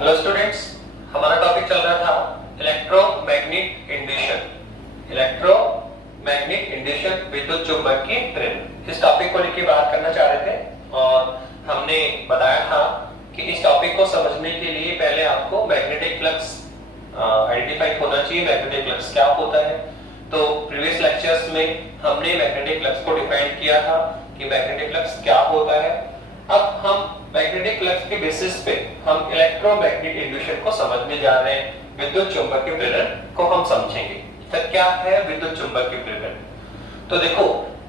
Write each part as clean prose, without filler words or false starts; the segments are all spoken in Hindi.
हेलो स्टूडेंट्स, हमारा टॉपिक चल रहा था इलेक्ट्रोमैग्नेटिक इंड्यूशन। इलेक्ट्रोमैग्नेटिक इंड्यूशन विद्युत चुंबकीय प्रेरण, इस टॉपिक को लेकर बात करना चाह रहे थे और हमने बताया था कि इस टॉपिक को समझने के लिए पहले आपको मैग्नेटिक फ्लक्स आइडेंटिफाई होना चाहिए। मैग्नेटिक फ्लक्स क्या होता है, तो प्रीवियस लेक्चर्स में हमने मैग्नेटिक फ्लक्स को डिफाइन किया था कि मैग्नेटिक फ्लक्स क्या होता है। अब हम मैग्नेटिक फ्लक्स के बेसिस पे हम इलेक्ट्रोमैग्नेटिक इंड्यूशन को समझने जा रहे हैं। विद्युत चुंबकीय प्रेरण को हम समझेंगे। तो क्या है विद्युत चुंबकीय प्रेरण? तो देखो,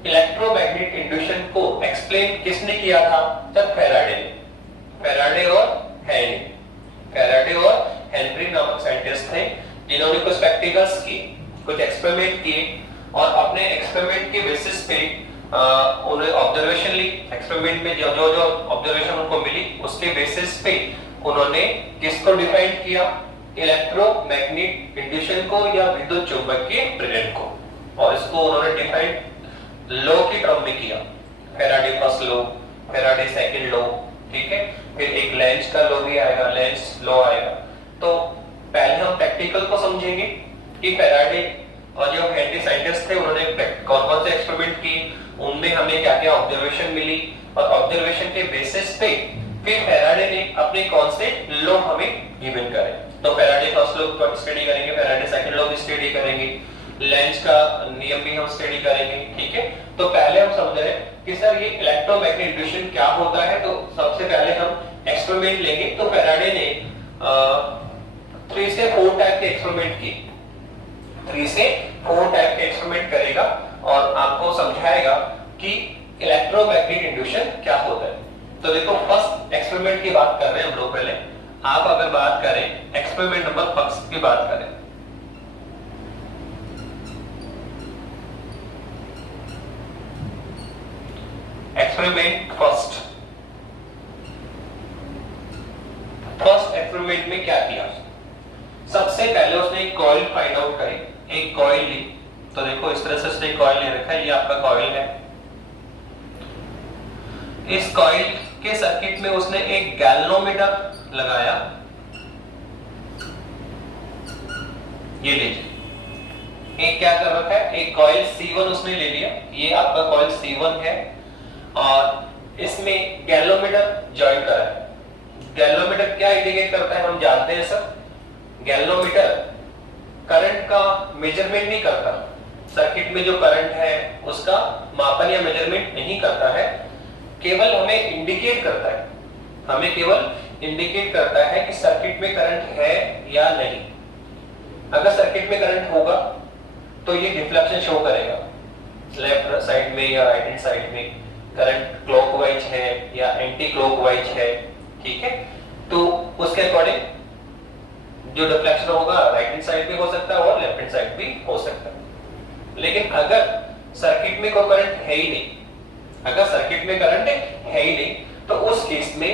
इलेक्ट्रोमैग्नेटिक इंड्यूशन को एक्सप्लेन किसने किया था? जब फैराडे ने। फैराडे और हेनरी, फैराडे और हेनरी नामक साइंटिस्ट थे जिन्होंने कुछ प्रैक्टिकल्स किए, कुछ एक्सपेरिमेंट किए और अपने एक्सपेरिमेंट के बेसिस पे उन्हें ऑब्जर्वेशन ली। एक्सपेरिमेंट में जो ऑब्जर्वेशन उनको मिली उसके बेसिस पे उन्होंने किसको डिफाइन किया? इलेक्ट्रोमैग्नेटिक इंड्यूशन को या विद्युत चुंबकीय प्रेरण को। और इसको उन्होंने डिफाइन लॉ की टर्म में किया। Faraday first law, Faraday second law, ठीक है। फिर एक लेंज का लॉ भी आएगा, लेंज लॉ आएगा। तो पहले हम प्रैक्टिकल को समझेंगे कि फैराडे और जो हेनरी साइंटिस्ट थे उन्होंने कौन कौन से एक्सपेरिमेंट किए, उनमें हमें क्या क्या ऑब्जर्वेशन मिली और ऑब्जर्वेशन के बेसिस पे फिर फैराडे ने अपने कौन से लॉ हमें गिवन करे। तो फैराडे फर्स्ट लॉ को स्टडी करेंगे, फैराडे सेकंड लॉ भी स्टडी करेंगे, लेंज का नियम भी हम स्टडी करेंगे, ठीक है। तो पहले हम समझ रहे हैं कि सर ये इलेक्ट्रोमैग्नेटिक इंड्यूशन क्या होता है। तो सबसे पहले हम एक्सपेरिमेंट लेंगे। तो फैराडे ने 3 से 4 टाइप के एक्सपेरिमेंट किए। 3 से 4 टाइप के एक्सपेरिमेंट करेगा और आपको समझाएगा कि इलेक्ट्रोमैग्नेटिक इंड्यूशन क्या होता है। तो देखो, फर्स्ट एक्सपेरिमेंट की बात कर रहे हैं हम लोग। पहले आप अगर बात करें एक्सपेरिमेंट नंबर फर्स्ट की बात करें, एक्सपेरिमेंट फर्स्ट एक्सपेरिमेंट में क्या किया? सबसे पहले उसने एक कॉइल फाइंड आउट करी, एक कॉइल ली। तो देखो इस तरह से उसने कॉइल ले रखा है, ये आपका कॉइल है। इस कॉइल के सर्किट में उसने एक गैल्वेनोमीटर लगाया, ये लीजिए। एक क्या कर रखा है, एक कॉइल C1 उसने ले लिया, ये आपका कॉइल C1 है और इसमें गैल्वेनोमीटर जॉइन करा है। गैल्वेनोमीटर क्या इंडिकेट करता है हम जानते हैं सब। गैल्वेनोमीटर करंट का मेजरमेंट नहीं करता, सर्किट में जो करंट है उसका मापन या मेजरमेंट नहीं करता है, केवल हमें इंडिकेट करता है। हमें केवल इंडिकेट करता है कि सर्किट में करंट है या नहीं। अगर सर्किट में करंट होगा तो ये डिफ्लेक्शन शो करेगा, लेफ्ट साइड में या राइट हैंड साइड में करंट क्लॉकवाइज है या एंटी क्लॉकवाइज है, ठीक है। तो उसके अकॉर्डिंग जो डिफ्लेक्शन होगा राइट हैंड साइड भी हो सकता है और लेफ्ट हैंड साइड भी हो सकता है। लेकिन अगर सर्किट में कोई करंट है ही नहीं, अगर सर्किट में करंट है ही नहीं, तो उस केस में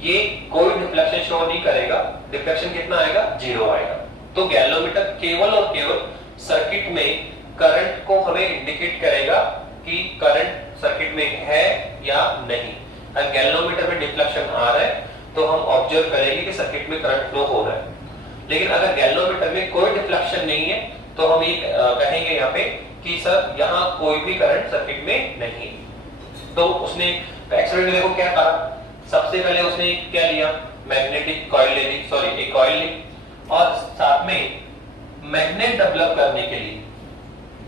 ये कोई डिफ्लेक्शन शो नहीं करेगा। डिफ्लेक्शन कितना आएगा? 0 आएगा। तो गैल्वेनोमीटर केवल और केवल सर्किट में करंट को हमें इंडिकेट करेगा कि करंट सर्किट में है या नहीं। अगर गैल्वेनोमीटर में डिफ्लेक्शन आ रहा है तो हम ऑब्जर्व करेंगे कि सर्किट में करंट फ्लो हो रहा है। लेकिन अगर गैल्वेनोमीटर में कोई डिफ्लेक्शन नहीं है तो हम ये कहेंगे यहाँ पे कि सर यहाँ कोई भी करंट सर्किट में नहीं। तो उसने एक्सपेरिमेंट में देखो क्या करा। सबसे पहले उसने क्या लिया? मैग्नेटिक कॉइल ले ली, सॉरी एक कॉइल ली और साथ में मैग्नेट डेवलप करने के लिए,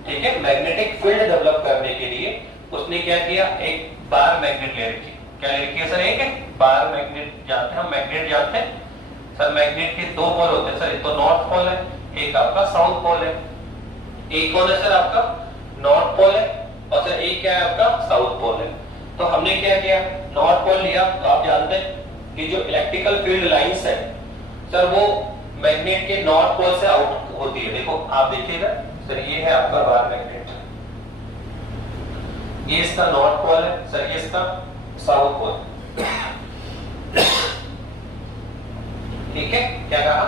ठीक है, मैग्नेटिक फील्ड डेवलप करने के लिए उसने क्या किया? एक बार मैग्नेट ले रखी। क्या ले रखी है सर? एक बार मैग्नेट। जानते हैं हम मैग्नेट जानते हैं सर, मैग्नेट के 2 पोल होते हैं सर, एक तो नॉर्थ पोल है, एक आपका साउथ पोल है। एक कौन है सर? आपका नॉर्थ पोल है और सर एक क्या है आपका? साउथ पोल है। तो हमने क्या किया? नॉर्थ पोल लिया। तो आप जानते हैं कि जो इलेक्ट्रिकल फील्ड लाइंस है सर वो मैग्नेट के नॉर्थ पोल से आउट होती है। देखो आप देखिएगा सर, ये है आपका बार मैग्नेट, ये इसका नॉर्थ पोल है सर, ये इसका साउथ पोल, ठीक है। क्या कहा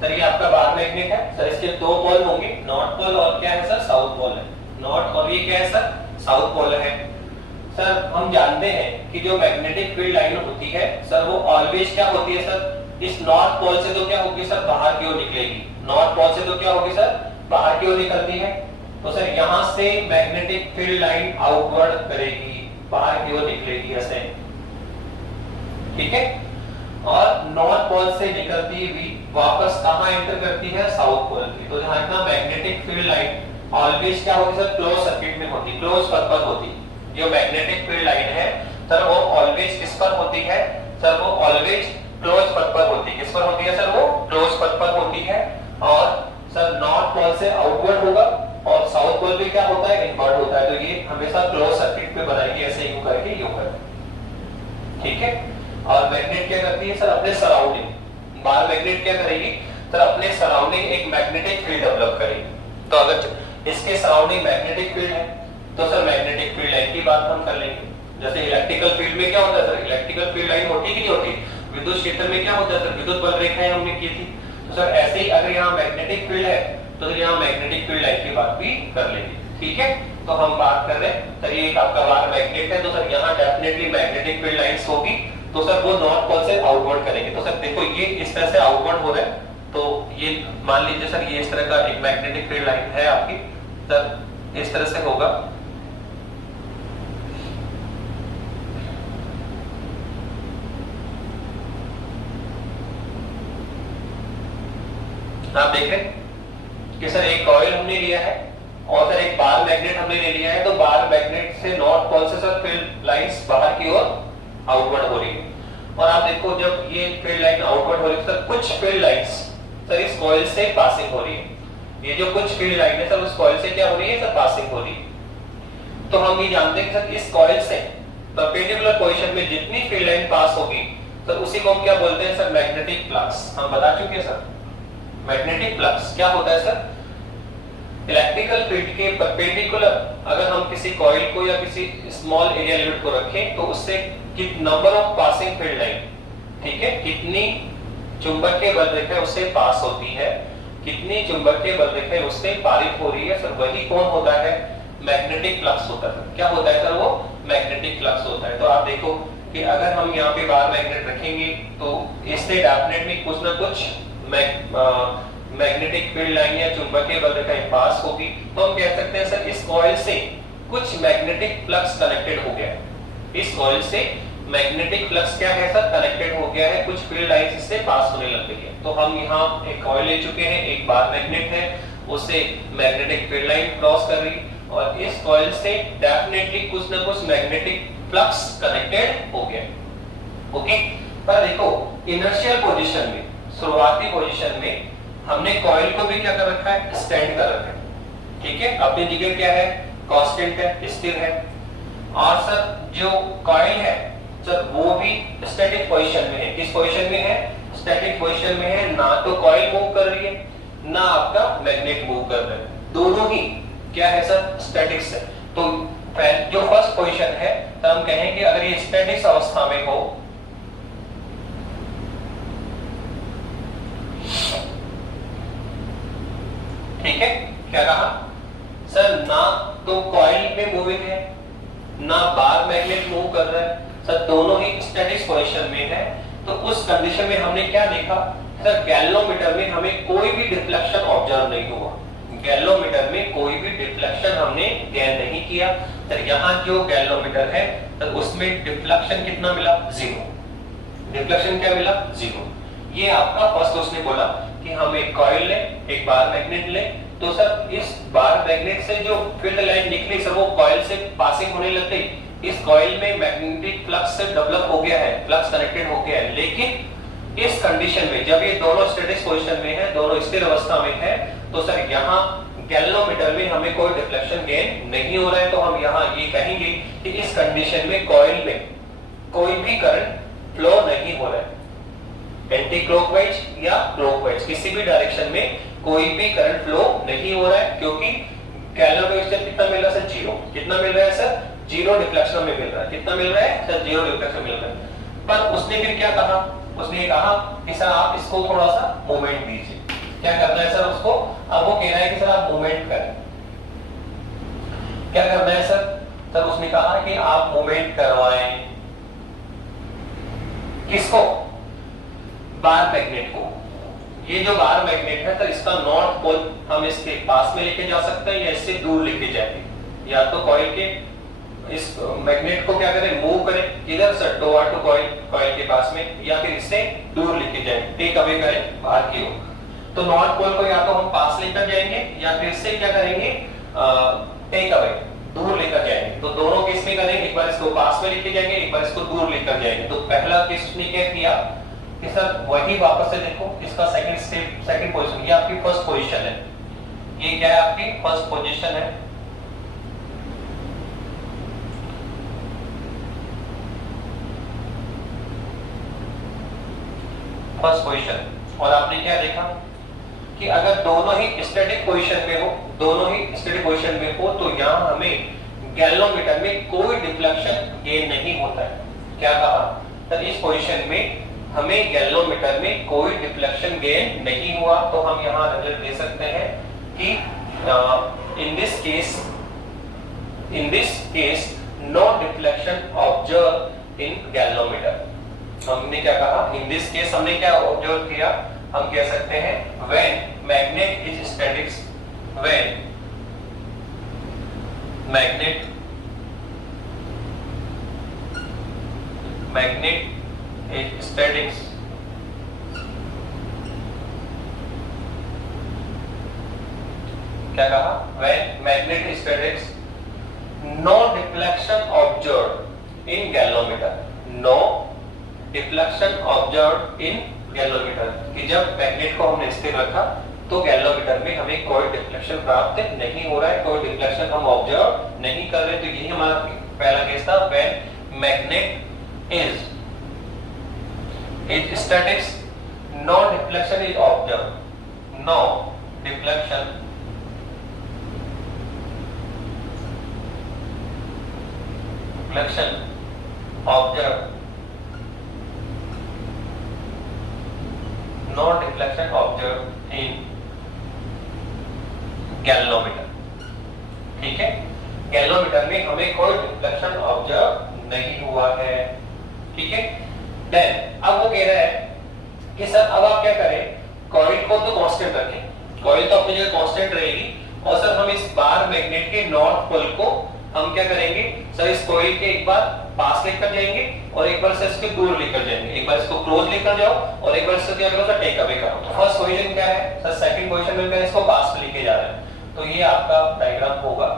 सर? ये आपका बार मैग्नेट है सर, इसके 2 पोल होंगे, नॉर्थ पोल और क्या है सर? साउथ पोल है। नॉर्थ और ये क्या है सर? साउथ पोल है। सर हम जानते हैं कि जो मैग्नेटिक फील्ड लाइन होती है सर वो ऑलवेज क्या होती है सर? इस नॉर्थ पोल से तो क्या होगी सर, बाहर की ओर निकलेगी। नॉर्थ पोल से तो क्या होगी सर, बाहर की ओर निकलती है। तो सर यहां से मैग्नेटिक फील्ड लाइन आउटवर्ड करेगी, बाहर की ओर निकलेगी ऐसे, ठीक है। और नॉर्थ पोल से निकलती हुई वापस कहां एंटर करती है, साउथ पोल पे। तो जहां का मैग्नेटिक फील्ड लाइन ऑलवेज क्या होगी सर, क्लोज सर्किट में होती, क्लोज पर्पस होती। जो मैग्नेटिक फील्ड लाइन है सर वो ऑलवेज किस पर होती है सर, वो ऑलवेज क्लोज पर्पस होती है। किस पर होती है सर, वो क्लोज पर्पस होती है। और सर नॉर्थ पोल से आउटवर्ड होगा और साउथ पोल पे क्या होता है, इनवर्ड होता है। तो ये हमेशा क्लोज सर्किट पे बनाएगी, ऐसे यूं करके यूं करके, ठीक है। और मैग्नेट क्या करती है सर, अपने सराउंडिंग, बाहर मैग्नेट क्या करेगी सर, अपने सराउंडिंग एक मैग्नेटिक फील्ड डेवलप करेगी। तो अगर इसके सराउंडिंग मैग्नेटिक फील्ड है तो सर मैग्नेटिक फील्ड लाइन की बात हम कर लेंगे। जैसे इलेक्ट्रिकल फील्ड में क्या होता है सर, इलेक्ट्रिकल फील्ड लाइन होती है कि नहीं होती। विद्युत क्षेत्र में क्या होता है सर, विद्युत बल रेखाएं हमने की थी। तो सर ऐसे ही अगर यहाँ मैग्नेटिक फील्ड है तो यहाँ मैग्नेटिक फील्ड लाइन की बात भी कर लेंगे, ठीक है। तो हम बात कर रहे हैं सर, ये एक आपका बाहर मैग्नेट है, तो सर यहाँ डेफिनेटली मैग्नेटिक फील्ड लाइंस होगी। तो सर वो नॉर्थ पोल से आउटवर्ड करेंगे। तो सर देखो ये इस तरह से आउटवर्ड हो रहा है, तो ये मान लीजिए सर ये इस तरह का एक मैग्नेटिक फील्ड लाइन है आपकी, सर इस तरह से होगा। आप देख रहे हैं कि सर एक कॉइल हमने लिया है और सर एक बार मैग्नेट हमने ले लिया है। तो बार मैग्नेट से नॉर्थ पोल से सर फील्ड लाइंस बाहर की ओर आउटवर्ड हो रही है। और आप देखो जब ये फील्ड लाइन आउटवर्ड हो रही है सर, कुछ फील्ड लाइंस सर इस कॉइल से पासिंग हो रही है। ये जो कुछ फील्ड लाइन है सर उस कॉइल से क्या हो रही है सर, पासिंग हो रही है। तो हम ये जानते हैं कि सर इस कॉइल से परपेंडिकुलर पोजीशन में जितनी फील्ड लाइन पास होगी सर उसी को हम क्या बोलते हैं सर, मैग्नेटिक फ्लक्स। हम बता चुके हैं सर मैग्नेटिक फ्लक्स क्या होता है सर, इलेक्ट्रिकल फील्ड के परपेंडिकुलर अगर हम किसी कॉइल को या किसी स्मॉल एरिया लिमिट को रखें तो उससे number of passing field line, ठीक है, कितनी चुंबकीय बल रेखा उससे पास होती है, कितनी चुंबकीय बल रेखा उससे पारित हो रही है सर, वही कौन होता है, मैग्नेटिक फ्लक्स होता है। क्या होता है सर, वो मैग्नेटिक फ्लक्स होता है। तो आप देखो कि अगर हम यहाँ पे बार मैग्नेट रखेंगे तो इससे डेफिनेटली कुछ ना कुछ मैग्नेटिक फील्ड लाइन या चुंबकीय बल रेखा पास होगी। तो हम कह सकते हैं सर इस कॉइल से कुछ मैग्नेटिक फ्लक्स कनेक्टेड हो गया है। इस कॉइल से मैग्नेटिक फ्लक्स क्या है सर, कनेक्टेड हो गया है, कुछ फील्ड लाइंस इससे पास होने लग गई है। तो हम यहाँ एक कॉइल ले चुके हैं, एक बार मैग्नेट है, उससे मैग्नेटिक फील्ड लाइन क्रॉस कर रही और इस कॉइल से डेफिनेटली कुछ ना कुछ मैग्नेटिक फ्लक्स कनेक्टेड हो गया, ओके। पर देखो इनर्शियल पोजीशन में, शुरुआती पोजीशन में हमने कॉइल को भी क्या कर रखा है, स्टैंड कर रखा है, ठीक है। अपनी जगह क्या है, कांस्टेंट है, स्थिर है। और सर जो कॉइल है सर वो भी स्टैटिक पोजीशन में है। किस पोजीशन में है, स्टैटिक पोजीशन में है। ना तो कॉइल मूव कर रही है ना आपका मैग्नेट मूव कर रहा है, दोनों ही क्या है सर, स्टैटिक्स है। तो जो फर्स्ट पोजीशन है तो हम कहेंगे अगर ये स्टैटिक्स अवस्था में हो ठीक है, क्या कहा सर, ना तो कॉइल में मूविंग है ना बार मैग्नेट मूव कर रहा है सर, दोनों ही स्टैटिक पोजीशन में है। तो उस कंडीशन में हमने क्या देखा सर, गैल्वेनोमीटर में हमें कोई भी डिफ्लेक्शन ऑब्जर्व नहीं हुआ। गैल्वेनोमीटर में कोई भी डिफ्लेक्शन हमने गैन नहीं किया सर। यहाँ जो गैल्वेनोमीटर है सर उसमें डिफ्लेक्शन कितना मिला, 0। डिफ्लेक्शन क्या मिला, 0। ये आपका फर्स्ट उसने बोला कि हम एक कॉइल लें, एक बार मैग्नेट लें। तो सर इस बार मैग्नेट से जो फील्ड लाइन निकली सर वो कॉइल से पासिंग होने लग गई। इस कॉइल में मैग्नेटिक फ्लक्स से डेवलप हो गया है, फ्लक्स कनेक्टेड हो गया है। लेकिन इस कंडीशन में जब ये दोनों स्टैटिक पोजीशन में है, दोनों स्थिर अवस्था में है, तो सर यहाँ गैल्वेनोमीटर में हमें कोई डिफ्लेक्शन गेन नहीं हो रहा है। तो हम यहाँ ये कहेंगे कि इस कंडीशन में कॉइल में कोई भी करंट फ्लो नहीं हो रहा है, एंटी क्लॉकवाइज या क्लॉकवाइज किसी भी डायरेक्शन में कोई भी करंट फ्लो नहीं हो रहा है, क्योंकि गैल्वेनोमीटर से कितना मिल रहा है सर, 0। कितना मिल रहा है सर, 0 डिफ्लेक्शन में मिल रहा है। कितना मिल रहा है सर, 0 डिफ्लेक्शन मिल रहा है। पर उसने फिर क्या कहा, उसने कहा कि सर आप इसको थोड़ा सा मूवमेंट दीजिए। क्या करना है सर उसको, अब वो कह रहा है कि सर आप मूवमेंट करें। क्या करना है सर, तब उसने कहा कि आप मूवमेंट करवाएं। किसको, बार मैग्नेट को, ये जो बार मैग्नेट है तो इसका नॉर्थ पोल हम इसके पास में लेके जा सकते हैं या इससे दूर लेके जाएंगे। या तो कॉइल के इस मैग्नेट को क्या करें, मूव करें किधर से, टुवर्ड टू कॉइल, कॉइल के पास में, या फिर इससे दूर लेके जाएं, टेक अवे करें बाहर की ओर। तो नॉर्थ पोल को या तो हम पास लेकर जाएंगे या फिर इससे क्या करेंगे, टेक अवे, दूर लेकर जाएंगे। तो दोनों केस में करेंगे, एक बार इसको पास में लेके जाएंगे, एक बार इसको दूर लेकर जाएंगे। तो पहला केस ने क्या किया कि सर वही वापस से देखो इसका सेकंड स्टेप, सेकंड पोजीशन, ये आपकी फर्स्ट पोजीशन है, ये क्या है आपकी फर्स्ट पोजीशन है। फर्स्ट पोजीशन, और आपने क्या देखा कि अगर दोनों ही स्टैटिक पोजीशन में हो, दोनों ही स्टैटिक पोजीशन में हो तो यहां हमें गैल्वेनोमीटर में कोई डिफ्लेक्शन गेन नहीं होता है। क्या कहा, तो इस पोजीशन में हमें गैल्वेनोमीटर में कोई डिफ्लेक्शन गेन नहीं हुआ। तो हम यहां रिजल्ट दे सकते हैं कि in this case no deflection observe in galvanometer. हमने क्या कहा, इन दिस केस हमने क्या ऑब्जर्व किया, हम कह सकते हैं when magnet is static, when magnet is static, क्या कहा, when magnet is static no deflection observe in galvanometer, no deflection observe in galvanometer, कि जब मैग्नेट को हमने स्थिर रखा तो गैल्वेनोमीटर में हमें कोई डिफ्लेक्शन प्राप्त नहीं हो रहा है, कोई डिफ्लेक्शन हम ऑब्जर्व नहीं कर रहे। तो यही हमारा पहला केस था, when magnet is static no deflection is observe, no deflection observe, no deflection observe in galvanometer. ठीक है, गैल्वेनोमीटर में हमें कोई डिफ्लेक्शन ऑब्जर्व नहीं हुआ है। ठीक है, देन अब वो कह रहा है कि सर अब आप क्या करें, कॉइल को तो कांस्टेंट रखें, कॉइल तो अपनी जगह कांस्टेंट रहेगी, और सर हम इस बार मैग्नेट के नॉर्थ पोल को हम क्या करेंगे, सर इस कॉइल के एक बार पास लेकर जाएंगे और एक बार से इसके दूर लेकर जाएंगे, एक बार इसको क्लोज लेकर जाओ और एक बार इसको क्या करो, सर टेक अवे करो। तो फर्स्ट पोजीशन क्या है, सर सेकंड पोजीशन में मैं इसको पास में लेके जा रहा हूं। तो ये आपका डायग्राम होगा,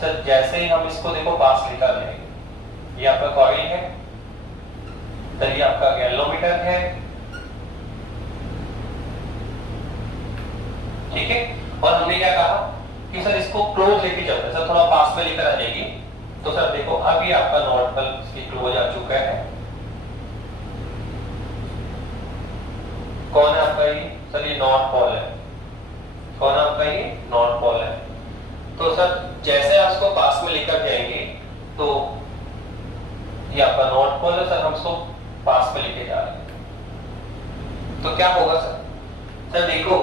सर जैसे ही हम इसको देखो पास लेकर जाएंगे, ये आपका कॉइल है, तो ये आपका गैल्वेनोमीटर है। ठीक है, और हमने क्या कहा कि सर इसको क्लोज लेके चलते हैं, सर थोड़ा पास में लेकर आ जाएगी। तो सर देखो अब ये आपका नॉर्थ पोल इसकी क्लोज आ चुका है। कौन है आपका ये, सर ये नॉर्थ पोल है, कौन है आपका ये नॉर्थ पोल है। तो सर जैसे आप इसको पास में लेकर जाएंगे तो ये आपका नॉर्थ पोल है, सर हम इसको पास में लेके जा रहे हैं। तो क्या होगा सर, सर देखो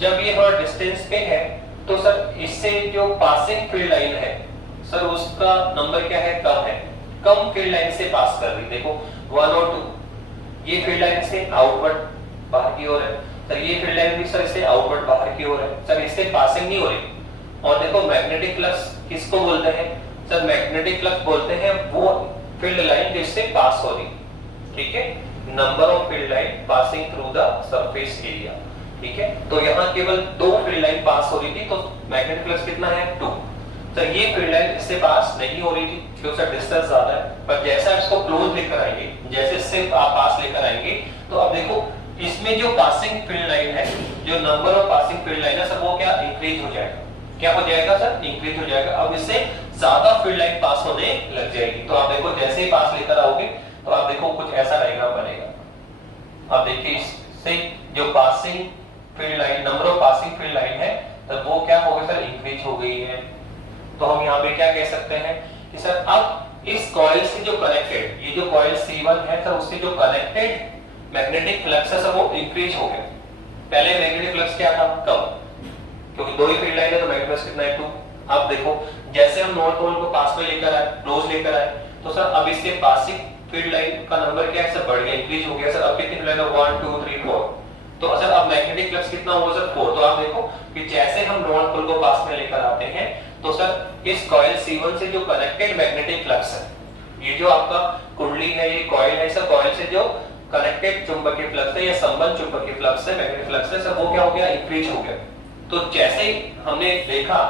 जब ये थोड़ा डिस्टेंस पे है तो सर इससे जो पासिंग फील्ड लाइन है सर उसका नंबर क्या है, कम है, कम फील्ड लाइन से पास कर रही। देखो 1 और 2 ये फील्ड लाइन से आउटवर्ड बाहर की ओर है, सर ये फील्ड लाइन भी सर इससे आउटवर्ड बाहर की ओर है, सर इससे पासिंग नहीं हो रही। और देखो मैग्नेटिक फ्लक्स किसको बोलते हैं, सर मैग्नेटिक फ्लक्स बोलते हैं वो फील्ड लाइन जिससे पास हो रही। ठीक है, number of field line passing through the surface area. ठीक है, तो यहाँ केवल 2 फील्ड लाइन पास हो रही थी, तो मैग्नेटिक फ्लक्स कितना है 2। सर ये फील्ड लाइन इससे पास नहीं हो रही थी क्योंकि सर डिस्टेंस ज्यादा है, पर जैसे आप इसको क्लोज लेकर आएंगे, जैसे इससे आप पास लेकर आएंगे तो अब देखो इसमें जो पासिंग फील्ड लाइन है, जो number of passing field line है सर वो क्या इंक्रीज हो जाएगा, क्या हो जाएगा सर इंक्रीज हो जाएगा। अब इससे ज्यादा फील्ड लाइन पास होने लग जाएगी। तो आप देखो जैसे ही पास लेकर आओगे तो आप देखो कुछ ऐसा डायग्राम बनेगा। आप देखिए इससे जो passing field line, number of passing field line है तो वो क्या हो गई सर इंक्रीज हो गई है। तो हम यहाँ पे क्या कह सकते हैं कि सर अब इस कॉइल से जो कनेक्टेड, ये जो कॉइल C1 है सर उससे जो कनेक्टेड मैग्नेटिक फ्लक्स है सर वो इंक्रीज हो गया। पहले मैग्नेटिक फ्लक्स क्या था, कम, क्योंकि 2 ही फील्ड लाइन है तो मैग्नेटिक फ्लक्स कितना है 2। अब देखो जैसे हम नॉर्थ पोल को पास में लेकर आए, क्लोज लेकर आए, तो सर अब इससे पासिंग फील्ड लाइन का नंबर क्या है सर, बढ़ गया, इंक्रीज हो गया सर। अब कितनी फील्ड लाइन है, 1 2 3 4। तो सर अब मैग्नेटिक फ्लक्स कितना होगा सर, 4। तो आप देखो कि जैसे हम नॉर्थ पोल को पास में लेकर आते हैं तो सर इस कॉइल C1 से जो कनेक्टेड मैग्नेटिक फ्लक्स है, ये जो आपका कुंडली है, ये कॉइल है, सर कॉइल से जो कनेक्टेड चुंबकीय फ्लक्स है या संबंध चुंबकीय फ्लक्स है, मैग्नेटिक फ्लक्स है सर, वो क्या हो गया, इंक्रीज हो गया। तो जैसे ही हमने देखा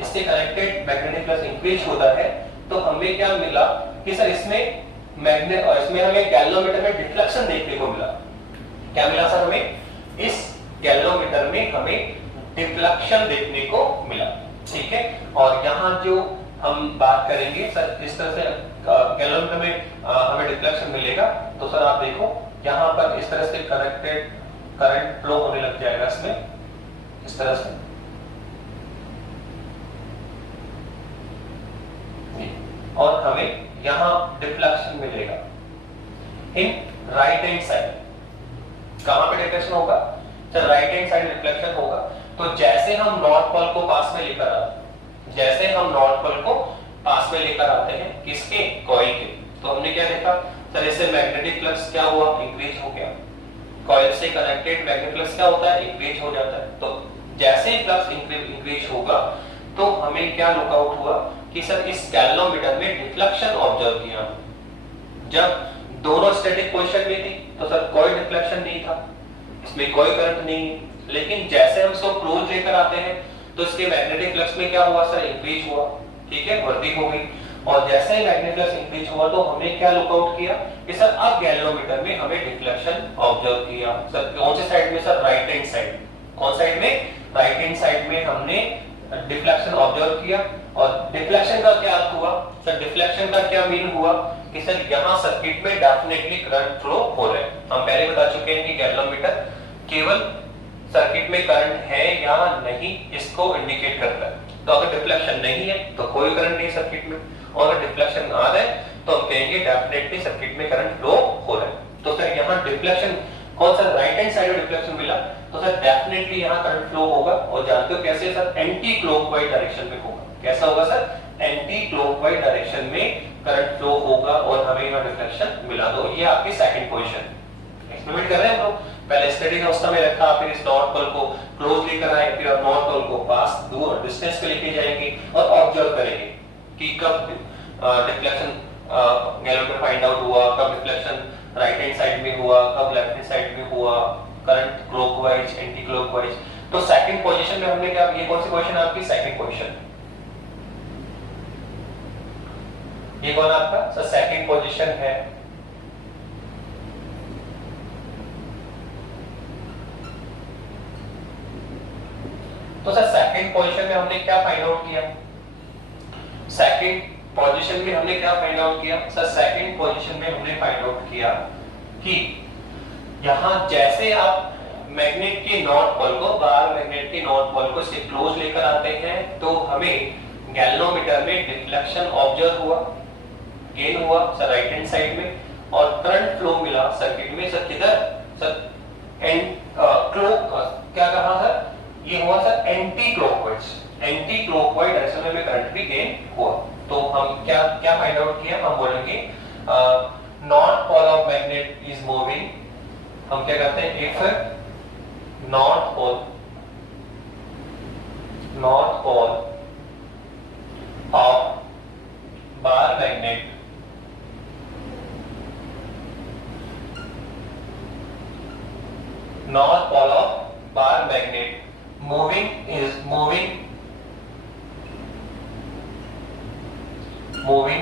इससे कनेक्टेड मैग्नेटिक फ्लक्स इंक्रीज होता है तो हमें क्या मिला कि सर इसमें मैग्नेट और इसमें हमें गैल्वेनोमीटर में डिफ्लेक्शन देखने को मिला। क्या मिला सर, हमें इस गैल्वेनोमीटर में हमें डिफ्लेक्शन देखने को मिला, ठीक है। और यहाँ जो हम बात करेंगे सर, इस तरह से गैल्वेनोमीटर में हमें डिफ्लेक्शन मिलेगा। तो सर आप देखो यहाँ पर इस तरह से कनेक्टेड करंट फ्लो होने लग जाएगा इसमें, इस तरह से, और हमें यहाँ डिफ्लेक्शन मिलेगा इन राइट हैंड साइड। कहां पे डिफ्लेक्शन होगा sir, right hand side deflection होगा। तो जैसे हम नॉर्थ पोल को पास में लेकर आते, जैसे हम नॉर्थ पोल को पास में लेकर आते हैं किसके, कॉइल के, तो हमने क्या देखा सर, इससे मैग्नेटिक फ्लक्स क्या हुआ, इंक्रीज हो गया। कॉइल से कनेक्टेड मैग्नेटिक फ्लक्स क्या होता है, इंक्रीज हो जाता है। तो जैसे ही फ्लक्स इंक्रीज होगा तो हमें क्या लुकआउट हुआ कि सर इस गैल्वेनोमीटर में डिफ्लेक्शन ऑब्जर्व किया। जब दोनों स्टैटिक पोजीशन में थी तो सर कोई डिफ्लेक्शन नहीं था, इसमें कोई करंट नहीं है। लेकिन जैसे हम इसको क्लोज लेकर आते हैं तो इसके मैग्नेटिक फ्लक्स में क्या हुआ सर, इंक्रीज हुआ, ठीक है, वृद्धि हो गई। और जैसे ही मैग्नेटिक फ्लक्स इंक्रीज हुआ तो हमने क्या लुकआउट किया कि सर अब गैल्वेनोमीटर में हमें डिफ्लेक्शन ऑब्जर्व किया। सर कौन से साइड में सर, राइट हैंड साइड। कौन साइड में, राइट हैंड साइड में हमने डिफ्लेक्शन ऑब्जर्व किया। और डिफ्लेक्शन का क्या अर्थ हुआ सर, डिफ्लेक्शन का क्या मीन हुआ कि सर यहाँ सर्किट में डेफिनेटली करंट फ्लो हो रहा है। हम पहले बता चुके हैं कि गैल्वेनोमीटर केवल सर्किट में करंट है या नहीं इसको इंडिकेट करता है। तो अगर डिफ्लेक्शन नहीं है तो कोई करंट नहीं सर्किट में, और अगर डिफ्लेक्शन आ रहा है तो हम कहेंगे डेफिनेटली सर्किट में करंट फ्लो हो रहा है। तो सर यहाँ डिफ्लेक्शन कौन सा, राइट हैंड साइड में डिफ्लेक्शन मिला तो सर डेफिनेटली यहाँ करंट फ्लो होगा। और जानते हो कैसे सर, एंटी क्लॉकवाइज डायरेक्शन में होगा। कैसा होगा सर, एंटी क्लॉकवाइज डायरेक्शन में करंट फ्लो होगा और हमें यहाँ डिफ्लेक्शन मिला। दो ये आपकी सेकंड पोजीशन। एक्सपेरिमेंट कर रहे हैं हम लोग, पहले स्टैटिक अवस्था में रखा, फिर इस नॉर्थ पोल को क्लोज लेकर आए, फिर आप नॉर्थ पोल को पास दूर डिस्टेंस पे लेके जाएंगे और ऑब्जर्व करेंगे कि कब डिफ्लेक्शन गैल्वेनोमीटर फाइंड आउट हुआ, कब डिफ्लेक्शन राइट हैंड साइड में हुआ, कब लेफ्ट हैंड साइड में हुआ, करंट क्लॉकवाइज एंटी क्लॉकवाइज। तो सेकंड पोजीशन में हमने क्या, ये कौन सी पोजीशन आपकी, सेकंड पोजीशन। ये कौन आपका सर, सेकंड पोजीशन है। तो सर सेकंड पोजीशन में हमने क्या फाइंड आउट किया, सेकंड पोजीशन में हमने क्या फाइंड आउट किया सर, सेकंड पोजीशन में हमने फाइंड आउट किया कि यहां जैसे आप मैग्नेट के नॉर्थ पोल को, बाहर मैग्नेट के नॉर्थ पोल को से क्लोज लेकर आते हैं तो हमें गैल्वेनोमीटर में डिफ्लेक्शन ऑब्जर्व हुआ, गेन हुआ सर राइट हैंड साइड में, और करंट फ्लो मिला सर्किट में सर किधर सर, एंड क्या कहा सर, ये हुआ sir anti clockwise, anti clockwise direction में करंट भी गेन हुआ। तो हम क्या क्या फाइंड आउट किया, हम बोलेंगे north pole of magnet is moving. हम क्या करते हैं, if north pole of bar magnet north pole of bar magnet moving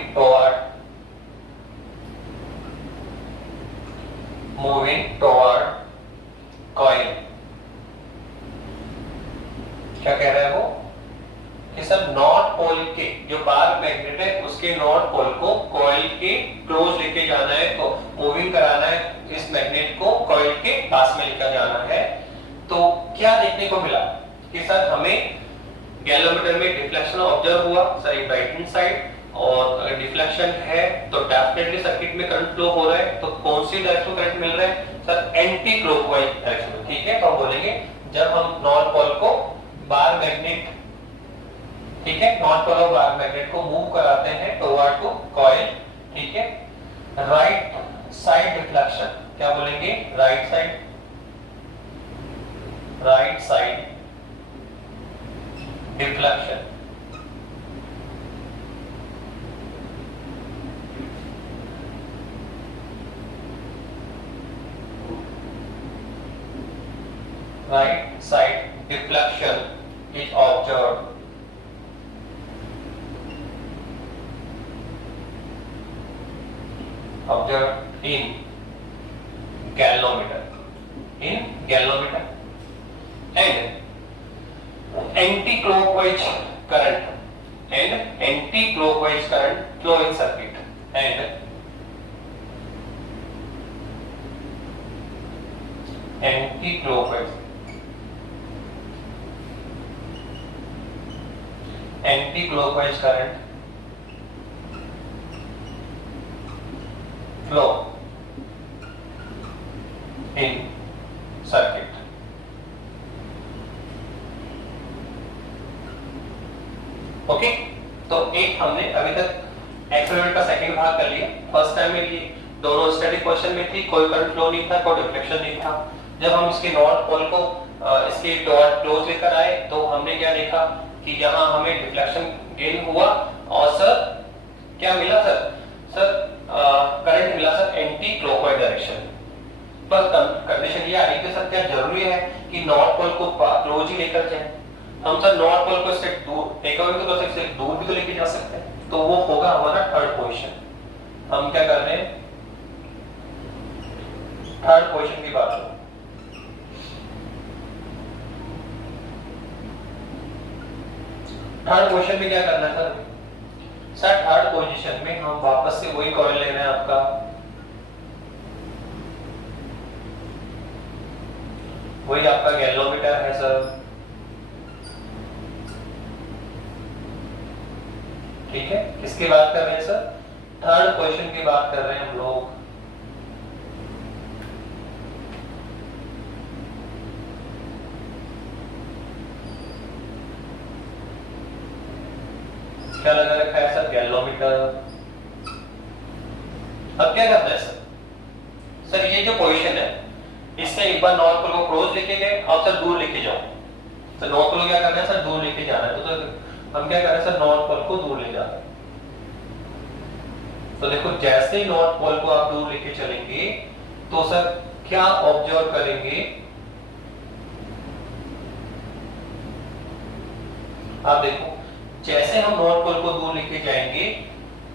toward coil। क्या कह रहा है वो कि सर नॉर्थ पोल के जो बार मैग्नेट है उसके नॉर्थ पोल को कॉइल के क्लोज लेके जाना है, तो मूविंग कराना है इस मैग्नेट को कॉइल के पास में लेकर जाना है। तो क्या देखने को मिला कि सर हमें गैल्वेनोमीटर में डिफ्लेक्शन ऑब्जर्व हुआ सर एक राइट हैंड साइड, और अगर डिफ्लेक्शन है तो डेफिनेटली सर्किट में करंट फ्लो हो रहा है। तो कौन सी डायरेक्शन में करंट मिल रहा है सर, एंटी क्लॉकवाइज डायरेक्शन में, ठीक है। तो हम बोलेंगे जब हम नॉर्थ पोल को बार मैग्नेट, ठीक है, north pole of bar magnet को मूव कराते हैं टुवर्ड टू कॉइल, ठीक है, राइट साइड डिफ्लेक्शन, क्या बोलेंगे? Right side, right side deflection. Right side deflection is observed in galvanometer, and anti-clockwise current flow in circuit, and anti-clockwise current flow in circuit। Okay, तो एक हमने अभी तक एक्सपेरिमेंट का सेकंड भाग कर लिया। फर्स्ट टाइम में ये दोनों स्टैटिक क्वेश्चन में थी, कोई करंट फ्लो नहीं था, कोई डिफ्लेक्शन नहीं था। जब हम इसके नॉर्थ पोल को इसके डॉट क्लोज लेकर आए तो हमने क्या देखा कि यहाँ हमें डिफ्लेक्शन गेन हुआ और सर क्या मिला सर? सर करंट मिला सर एंटी क्लॉकवाइज डायरेक्शन। बस कंडीशन ये आ रही है सर क्या जरूरी है कि नॉर्थ पोल को क्लोज ही लेकर जाए? हम सर नॉर्थ पोल को इससे दूर टेक अवे तो कर सकते हैं, दूर भी तो लेके जा सकते हैं, तो वो होगा हमारा थर्ड पोजीशन। हम क्या कर रहे हैं? थर्ड पोजीशन की बात करें। थर्ड पोजीशन में क्या करना है सर? सर थर्ड पोजीशन में हम वापस से वही कॉइल ले रहे हैं आपका, वही आपका गैल्वेनोमीटर है सर, ठीक है। किसकी बात कर रहे हैं सर? थर्ड पोजीशन की बात कर रहे हैं हम लोग। क्या लगा रखा है सर? गैल्वेनोमीटर। अब क्या करना है सर? सर ये जो पोजीशन है इससे एक बार नॉर्थ पोल को क्लोज लेके गए, अब सर दूर लेके जाओ। तो नॉर्थ पोल को क्या करना है सर? दूर लेके जाना है। तो हम क्या कर रहे हैं सर? नॉर्थ पोल को दूर ले जा रहे हैं। तो देखो जैसे ही नॉर्थ पोल को आप दूर लेके चलेंगे तो सर क्या ऑब्जर्व करेंगे? आप देखो जैसे हम नॉर्थ पोल को दूर लेके जाएंगे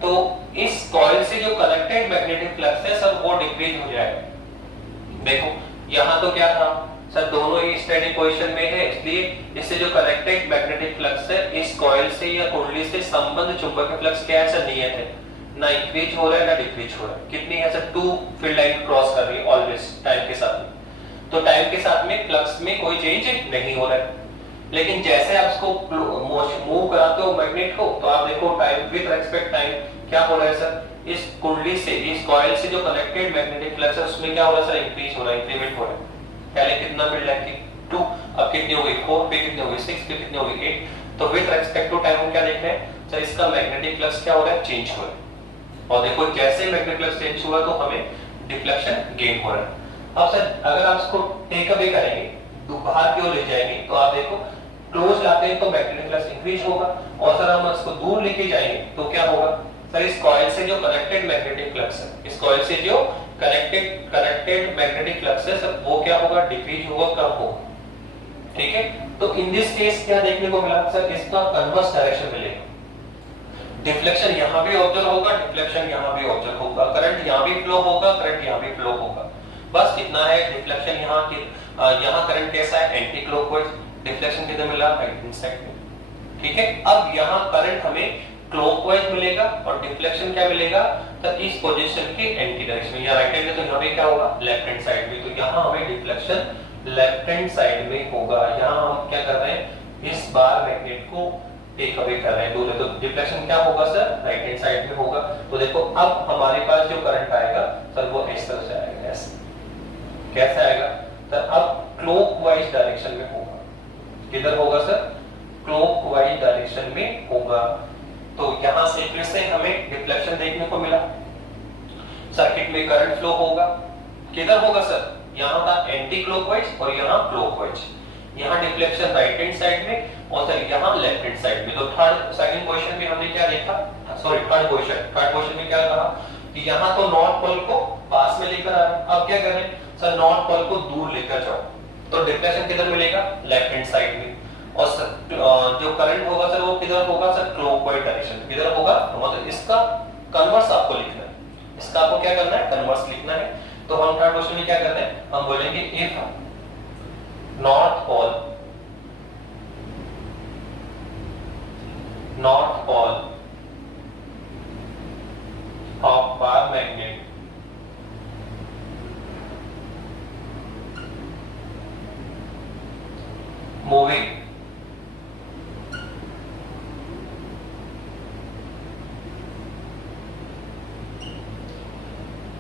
तो इस कॉइल से जो कनेक्टेड मैग्नेटिक फ्लक्स है सर वो डिक्रीज हो जाएगा। देखो यहां तो क्या था सर? दोनों ही स्टैटिक पोजीशन में है, इसलिए इससे जो कनेक्टेड मैग्नेटिक फ्लक्स है इस कॉइल से या कुंडली से संबंध चुंबकीय फ्लक्स क्या है सर? नियत है, ना इंक्रीज हो रहा है ना डिक्रीज हो रहा है। कितनी है सर? 2 फील्ड लाइन क्रॉस कर रही है ऑलवेज टाइम के साथ में। तो टाइम के साथ में फ्लक्स में कोई चेंज नहीं हो रहा है, लेकिन जैसे आप इसको मूव कराते हो मैग्नेट को तो आप देखो टाइम विद रिस्पेक्ट टाइम क्या हो रहा है सर? इस कुंडली से इस कॉइल से जो कनेक्टेड मैग्नेटिक फ्लक्स है उसमें क्या हो रहा है सर? इंक्रीज हो रहा है, इंक्रीमेंट हो रहा है। पहले कितना फील्ड लाइन की 2, अब कितनी हो गई 4, फिर कितनी हो गई 6, फिर कितनी हो गई 8। तो विद रिस्पेक्ट टू टाइम हम क्या देख रहे हैं सर? इसका मैग्नेटिक फ्लक्स क्या हो रहा है? चेंज हो रहा है। और देखो जैसे मैग्नेटिक फ्लक्स चेंज हुआ तो हमें डिफ्लेक्शन गेन हो रहा है। अब सर अगर आप इसको टेक अवे करेंगे, बाहर की ओर ले जाएंगे, तो आप देखो क्लोज लाते हैं तो मैग्नेटिक फ्लक्स इंक्रीज होगा, और सर हम इसको दूर लेके जाएंगे तो क्या होगा सर? इस कॉइल से जो कनेक्टेड मैग्नेटिक फ्लक्स है, इस कॉइल से जो कनेक्टेड मैग्नेटिक फ्लक्स है सर वो क्या होगा? डिक्रीज होगा, कम होगा, ठीक है। तो इन दिस केस क्या देखने को मिला सर? इसका कन्वर्स डायरेक्शन मिलेगा। डिफ्लेक्शन यहां भी ऑब्जर्व होगा, डिफ्लेक्शन यहां भी ऑब्जर्व होगा, करंट यहां भी फ्लो होगा, करंट यहां भी फ्लो होगा। बस इतना है। डिफ्लेक्शन यहां करंट कैसा है? Anti clockwise. डिफ्लेक्शन किधर मिला? राइट हैंड साइड में, ठीक है। अब यहां करंट हमें क्लॉकवाइज मिलेगा और डिफ्लेक्शन क्या मिलेगा? तो इस पोजीशन के एंटी डायरेक्शन में, या राइट हैंड में तो यहां पे क्या होगा? लेफ्ट हैंड साइड में। तो यहां हमें डिफ्लेक्शन लेफ्ट हैंड साइड में होगा। यहां हम क्या कर रहे हैं? इस बार मैग्नेट को टेक अवे कर रहे हैं दूर, तो डिफ्लेक्शन क्या होगा सर? राइट हैंड साइड में होगा। तो देखो अब हमारे पास जो करंट आएगा सर वो इस तरह से आएगा। ऐसे कैसे आएगा सर? अब क्लॉकवाइज डायरेक्शन में होगा। किधर होगा सर? क्लॉकवाइज डायरेक्शन में होगा। तो यहां से फिर से हमें डिफ्लेक्शन देखने को मिला। सर्किट में करंट फ्लो होगा, किधर होगा सर? यहाँ था एंटी क्लॉकवाइज और यहाँ क्लॉकवाइज। यहाँ डिफ्लेक्शन राइट हैंड साइड में और सर यहाँ लेफ्ट हैंड साइड में। तो थर्ड सेकंड क्वेश्चन में हमने क्या देखा, सॉरी थर्ड क्वेश्चन में क्या कहा कि यहाँ तो नॉर्थ पोल को पास में लेकर आ रहे हैं, अब क्या कर रहे हैं सर? नॉर्थ पोल को दूर लेकर जाओ, तो डिफ्लेक्शन किधर मिलेगा? लेफ्ट हैंड साइड में। और सर जो करंट होगा सर वो किधर होगा सर? Clockwise direction. किधर होगा? मतलब इसका कन्वर्स आपको लिखना है, इसका आपको क्या करना है? कन्वर्स लिखना है। तो हम थर्ड क्वेश्चन में क्या कर रहे हैं? हम बोलेंगे if north pole of bar magnet moving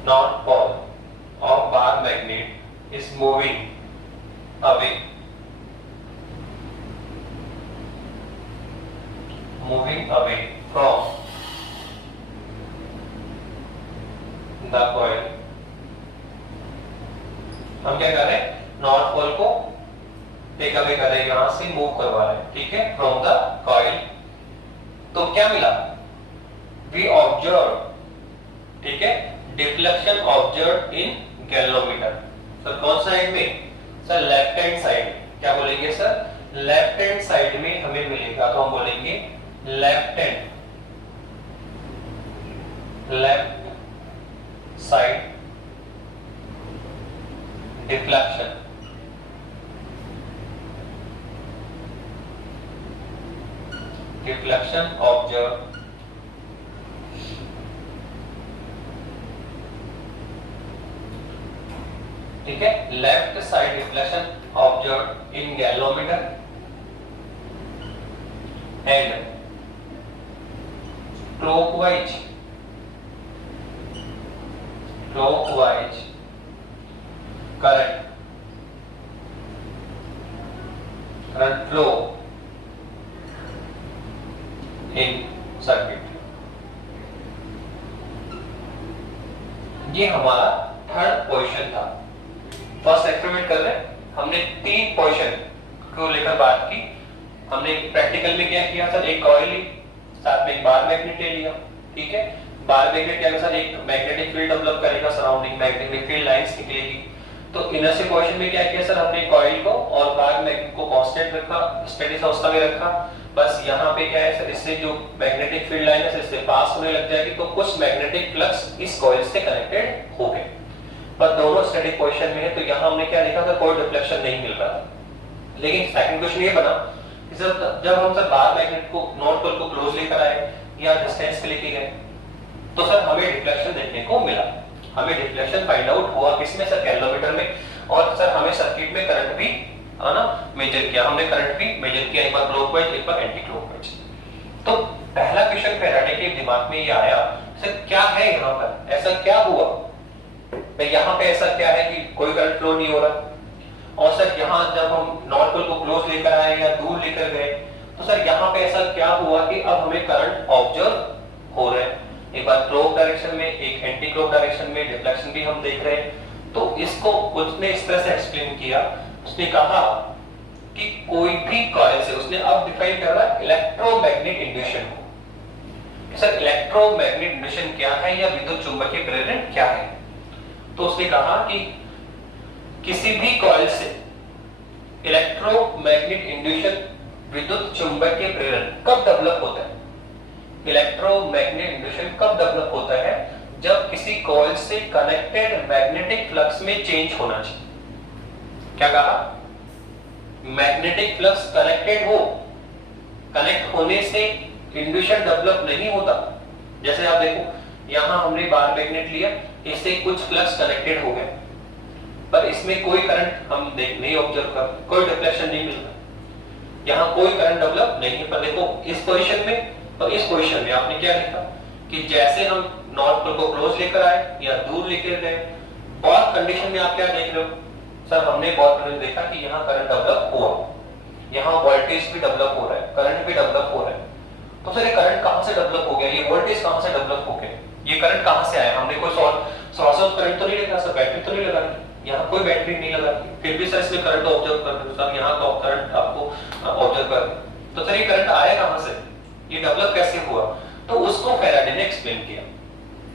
north pole of bar magnet is moving away from the coil। हम क्या कर रहे हैं? नॉर्थ पोल को टेक अवे कर रहे हैं, यहां से मूव करवा रहे हैं, ठीक है, फ्रॉम द कॉइल। तो क्या मिला? वी ऑब्जर्व, ठीक है, deflection observe in galvanometer. Sir कौन साइड में? Sir left hand side. क्या बोलेंगे सर? लेफ्ट हैंड साइड में हमें मिलेगा, तो हम बोलेंगे लेफ्ट साइड डिफ्लेक्शन। ऑब्जर्व ठीक है, left side deflection observe in galvanometer and clockwise current flow in circuit. ये हमारा थर्ड क्वेश्चन था। फर्स्ट एक्सपेरिमेंट कर रहे हैं, हमने 3 क्वेश्चन को लेकर बात की। हमने प्रैक्टिकल में क्या किया था? एक कॉइल ली, साथ में एक बार मैग्नेट ले लिया, ठीक है। बार मैग्नेट के अनुसार एक मैग्नेटिक फील्ड डेवलप करेगा, सराउंडिंग मैग्नेटिक फील्ड लाइंस निकलेगी। तो इनर से क्वेश्चन में क्या किया सर? हमने कॉइल को और बार मैग्नेट को कांस्टेंट रखा, स्टेडी अवस्था में रखा। बस यहाँ पे क्या है सर? इससे जो मैग्नेटिक फील्ड लाइन है इससे पास होने लग जाएगी, तो कुछ मैग्नेटिक फ्लक्स इस कॉइल से कनेक्टेड हो गए, पर दोनों स्टैटिक पोजीशन में है। तो यहाँ हमने क्या देखा था? कोई डिफ्लेक्शन नहीं मिल रहा था। लेकिन सेकंड क्वेश्चन ये बना कि जब हम सर बार मैग्नेट को नॉर्थ पोल को क्लोज लेकर आए या डिस्टेंस पे लेके गए, तो सर हमें डिफ्लेक्शन देखने को मिला। हमें डिफ्लेक्शन फाइंड आउट हुआ किसमें सर? गैल्वेनोमीटर में। और सर हमें सर्किट में करंट भी ना मेजर किया, हमने करंट भी मेजर किया, एक बार क्लॉकवाइज एक बार एंटी क्लॉकवाइज। तो पहला क्वेश्चन फैराडे के दिमाग में ये आया, सर क्या है यहाँ पर? ऐसा क्या हुआ? भाई यहाँ पे ऐसा क्या है कि कोई करंट फ्लो नहीं हो रहा? और सर यहाँ जब हम नॉर्थ पोल को क्लोज लेकर आए या दूर लेकर गए, तो सर यहाँ पे ऐसा क्या हुआ कि अब हमें करंट ऑब्जर्व हो रहे हैं? एक बार क्लॉक डायरेक्शन में, एक एंटी क्लॉक डायरेक्शन में डिफ्लेक्शन भी हम देख रहे हैं। तो इसको उसने इस तरह से एक्सप्लेन किया, उसने कहा कि कोई भी कॉइल से, उसने अब डिफाइन कर रहा है इलेक्ट्रोमैग्नेटिक इंड्यूशन को। सर इलेक्ट्रोमैग्नेटिक इंड्यूशन क्या है या विद्युत चुंबकीय प्रेरण क्या है? तो उसने कहा कि किसी भी कॉइल से इलेक्ट्रोमैग्नेटिक इंड्यूशन विद्युत चुंबकीय प्रेरण कब डेवलप होता है? इलेक्ट्रोमैग्नेटिक इंड्यूशन कब डेवलप होता है? जब किसी कॉइल से कनेक्टेड मैग्नेटिक फ्लक्स में चेंज होना चाहिए। क्या कहा? मैग्नेटिक फ्लक्स कनेक्टेड हो, कनेक्ट होने से इंड्यूशन डेवलप नहीं होता। जैसे आप देखो यहां हमने बार मैग्नेट लिया, इससे कुछ फ्लक्स कनेक्टेड हो गए, पर इसमें कोई करंट हम नहीं ऑब्जर्व कर, कोई डिफ्लेक्शन नहीं मिलता, यहां कोई करंट डेवलप नहीं। पर देखो इस पोजीशन में और इस पोजीशन में आपने क्या देखा कि जैसे हम नॉर्थ पोल को क्लोज लेकर आए या दूर लेकर गए, बहुत कंडीशन में आप क्या देख रहे हो सर? हमने बहुत कंडीशन देखा कि यहाँ करंट डेवलप हुआ, यहाँ वोल्टेज भी डेवलप हो रहा है, करंट भी डेवलप हो रहा है। तो सर ये करंट कहां से डेवलप हो गया? ये वोल्टेज कहां से डेवलप हो गया? ये करंट कहां से आया? हमने कोई सोर्स ऑफ करंट तो नहीं लगा सर, बैटरी तो नहीं लगा रही, यहाँ कोई बैटरी नहीं लगा रही, फिर भी सर इसमें करंट ऑब्जर्व कर रहे हो सर, यहाँ तो करंट आपको ऑब्जर्व कर रहे हो, तो सर ये करंट आया कहां से, ये डेवलप कैसे हुआ? तो उसको फैराडे ने एक्सप्लेन किया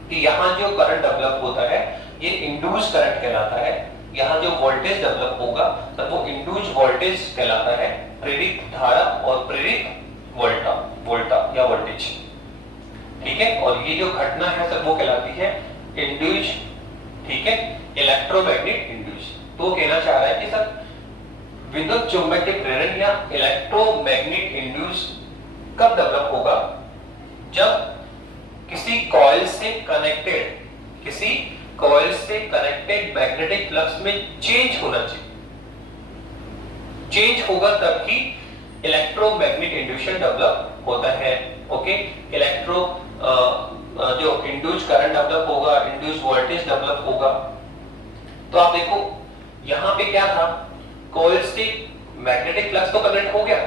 कि यहाँ जो करंट डेवलप होता है ये इंड्यूस करंट कहलाता है, यहाँ जो वोल्टेज डेवलप होगा तो वो इंड्यूस वोल्टेज कहलाता है, प्रेरित धारा और प्रेरित वोल्टा या वोल्टेज, ठीक है। और ये जो घटना है सर वो कहलाती है इंड्यूस, ठीक है, इलेक्ट्रोमैग्नेटिक इंड्यूस। तो कहना चाह रहा है कि सर विद्युत चुंबकीय प्रेरण या इलेक्ट्रोमैग्नेटिक इंड्यूस कब डेवलप होगा? जब किसी कॉइल से कनेक्टेड मैग्नेटिक फ्लक्स में चेंज होना चाहिए, चेंज होगा तब ही इलेक्ट्रोमैग्नेटिक इंड्यूशन डेवलप होता है। ओके, जो इंड्यूस करंट डेवलप होगा, इंड्यूस वोल्टेज डेवलप होगा। तो आप देखो यहां पे क्या था, कॉइल से मैग्नेटिक फ्लक्स तो कनेक्ट हो गया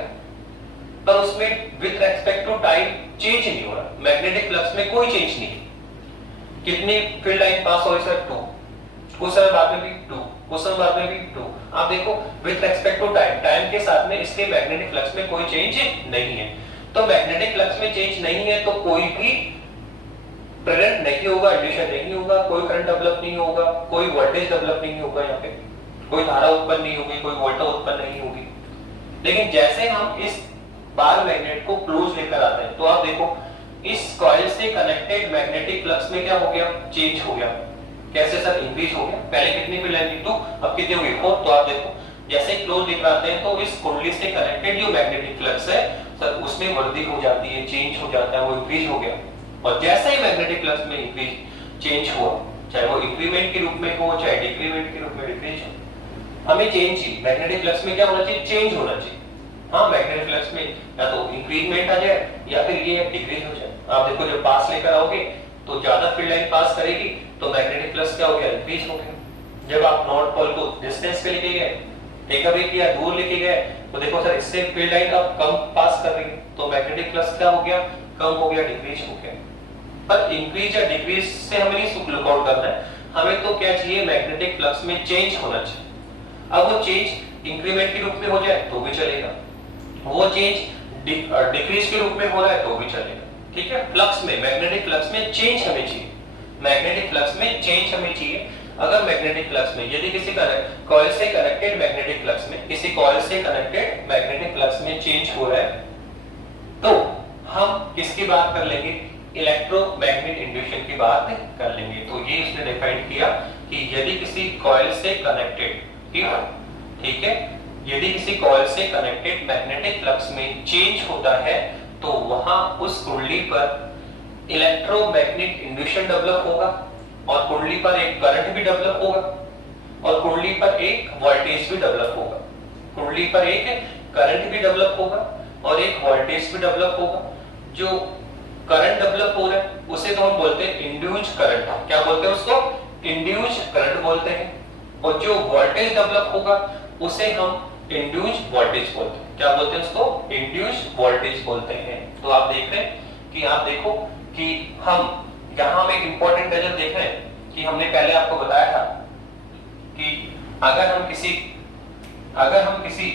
पर उसमें with respect to time change नहीं हो रहा, मैग्नेटिक फ्लक्स में कोई चेंज नहीं। कितनी फील्ड लाइन पास हो रही सर? 2, कुछ समय बाद में भी 2, कुछ समय बाद में भी 2। आप देखो विद रेस्पेक्ट टू टाइम के साथ में इसके मैग्नेटिक फ्लक्स में कोई चेंज नहीं है। तो मैग्नेटिक फ्लक्स में चेंज नहीं है तो कोई भी प्रेरण नहीं होगा, इंड्यूशन नहीं होगा, कोई करंट डेवलप नहीं होगा, कोई वोल्टेज डेवलप नहीं होगा, यहाँ पे कोई धारा उत्पन्न नहीं होगी, कोई वोल्टा उत्पन्न नहीं होगी। लेकिन जैसे हम इस बार मैग्नेट को क्लोज लेकर आते हैं तो आप देखो इस कॉइल से कनेक्टेड मैग्नेटिक फ्लक्स में क्या हो गया, चेंज हो गया। कैसे सर? इंक्रीज हो गया। पहले कितनी फील्ड लाइन थी? 2, अब कितनी हो गई? 4। तो आप देखो जैसे क्लोज लेकर आते हैं तो इस कुंडली से कनेक्टेड जो मैग्नेटिक फ्लक्स है सर उसमें वृद्धि हो जाती है, चेंज हो जाता है, वो इंक्रीज हो गया। और जैसे ही मैग्नेटिक फ्लक्स में इंक्रीज चेंज हुआ, चाहे वो इंक्रीमेंट के रूप में हो चाहे डिक्रीमेंट के रूप में डिक्रीज हो, हमें चेंज चाहिए। मैग्नेटिक फ्लक्स में क्या होना चाहिए? चेंज होना चाहिए। हाँ, मैग्नेटिक फ्लक्स में या तो इंक्रीजमेंट आ जाए या फिर ये डिक्रीज हो जाए। आप देखो जब पास लेकर आओगे तो ज्यादा फील्ड लाइन पास करेगी तो मैग्नेटिक फ्लक्स क्या हो गया? इंक्रीज हो गया। जब आप नॉर्थ पोल को डिस्टेंस पे लेके गए, टेक अवे किया, दूर लेके गए, तो देखो सर इससे फील्ड लाइन अब कम पास कर रही है तो मैग्नेटिक फ्लक्स क्या हो गया? कम हो गया, डिक्रीज हो गया। पर इंक्रीज या डिक्रीज से हमें नहीं लुक आउट करना है, हमें तो क्या चाहिए? मैग्नेटिक फ्लक्स में चेंज होना चाहिए। अब वो चेंज इंक्रीमेंट के रूप में हो जाए तो भी चलेगा, वो चेंज डिक्रीज के रूप में हो रहा है तो भी चलेगा, ठीक है। फ्लक्स में, मैग्नेटिक फ्लक्स में चेंज हमें चाहिए, मैग्नेटिक फ्लक्स में चेंज हमें चाहिए। अगर मैग्नेटिक फ्लक्स में यदि किसी कॉइल से कनेक्टेड मैग्नेटिक फ्लक्स में, किसी कॉइल से कनेक्टेड मैग्नेटिक फ्लक्स में चेंज हो रहा है तो हम किसकी बात कर लेंगे? इलेक्ट्रोमैग्नेटिक इंड्यूशन की बात कर लेंगे। तो ये उसने डिफाइन किया कि यदि किसी कॉइल से कनेक्टेड, ठीक है, यदि किसी कॉइल से कनेक्टेड मैग्नेटिक फ्लक्स में चेंज होता है तो वहां उस कुंडली पर इलेक्ट्रोमैग्नेटिक इंड्यूशन डेवलप होगा और कुंडली पर एक करंट भी डेवलप होगा और कुंडली पर एक वोल्टेज भी डेवलप होगा, कुंडली पर एक करंट भी डेवलप होगा और एक वोल्टेज भी डेवलप होगा। जो करंट डेवलप हो रहा है उसे तो हम बोलते हैं इंड्यूस्ड करंट। क्या बोलते हैं उसको? इंड्यूस्ड करंट बोलते हैं। और जो वोल्टेज डेवलप होगा उसे हम इंड्यूस्ड वोल्टेज बोलते हैं। क्या बोलते हैं उसको? इंड्यूस्ड वोल्टेज बोलते हैं। तो आप देख रहे हैं कि आप देखो कि हम यहां हम एक इंपॉर्टेंट गजल देख रहे हैं कि हमने पहले आपको बताया था कि अगर हम किसी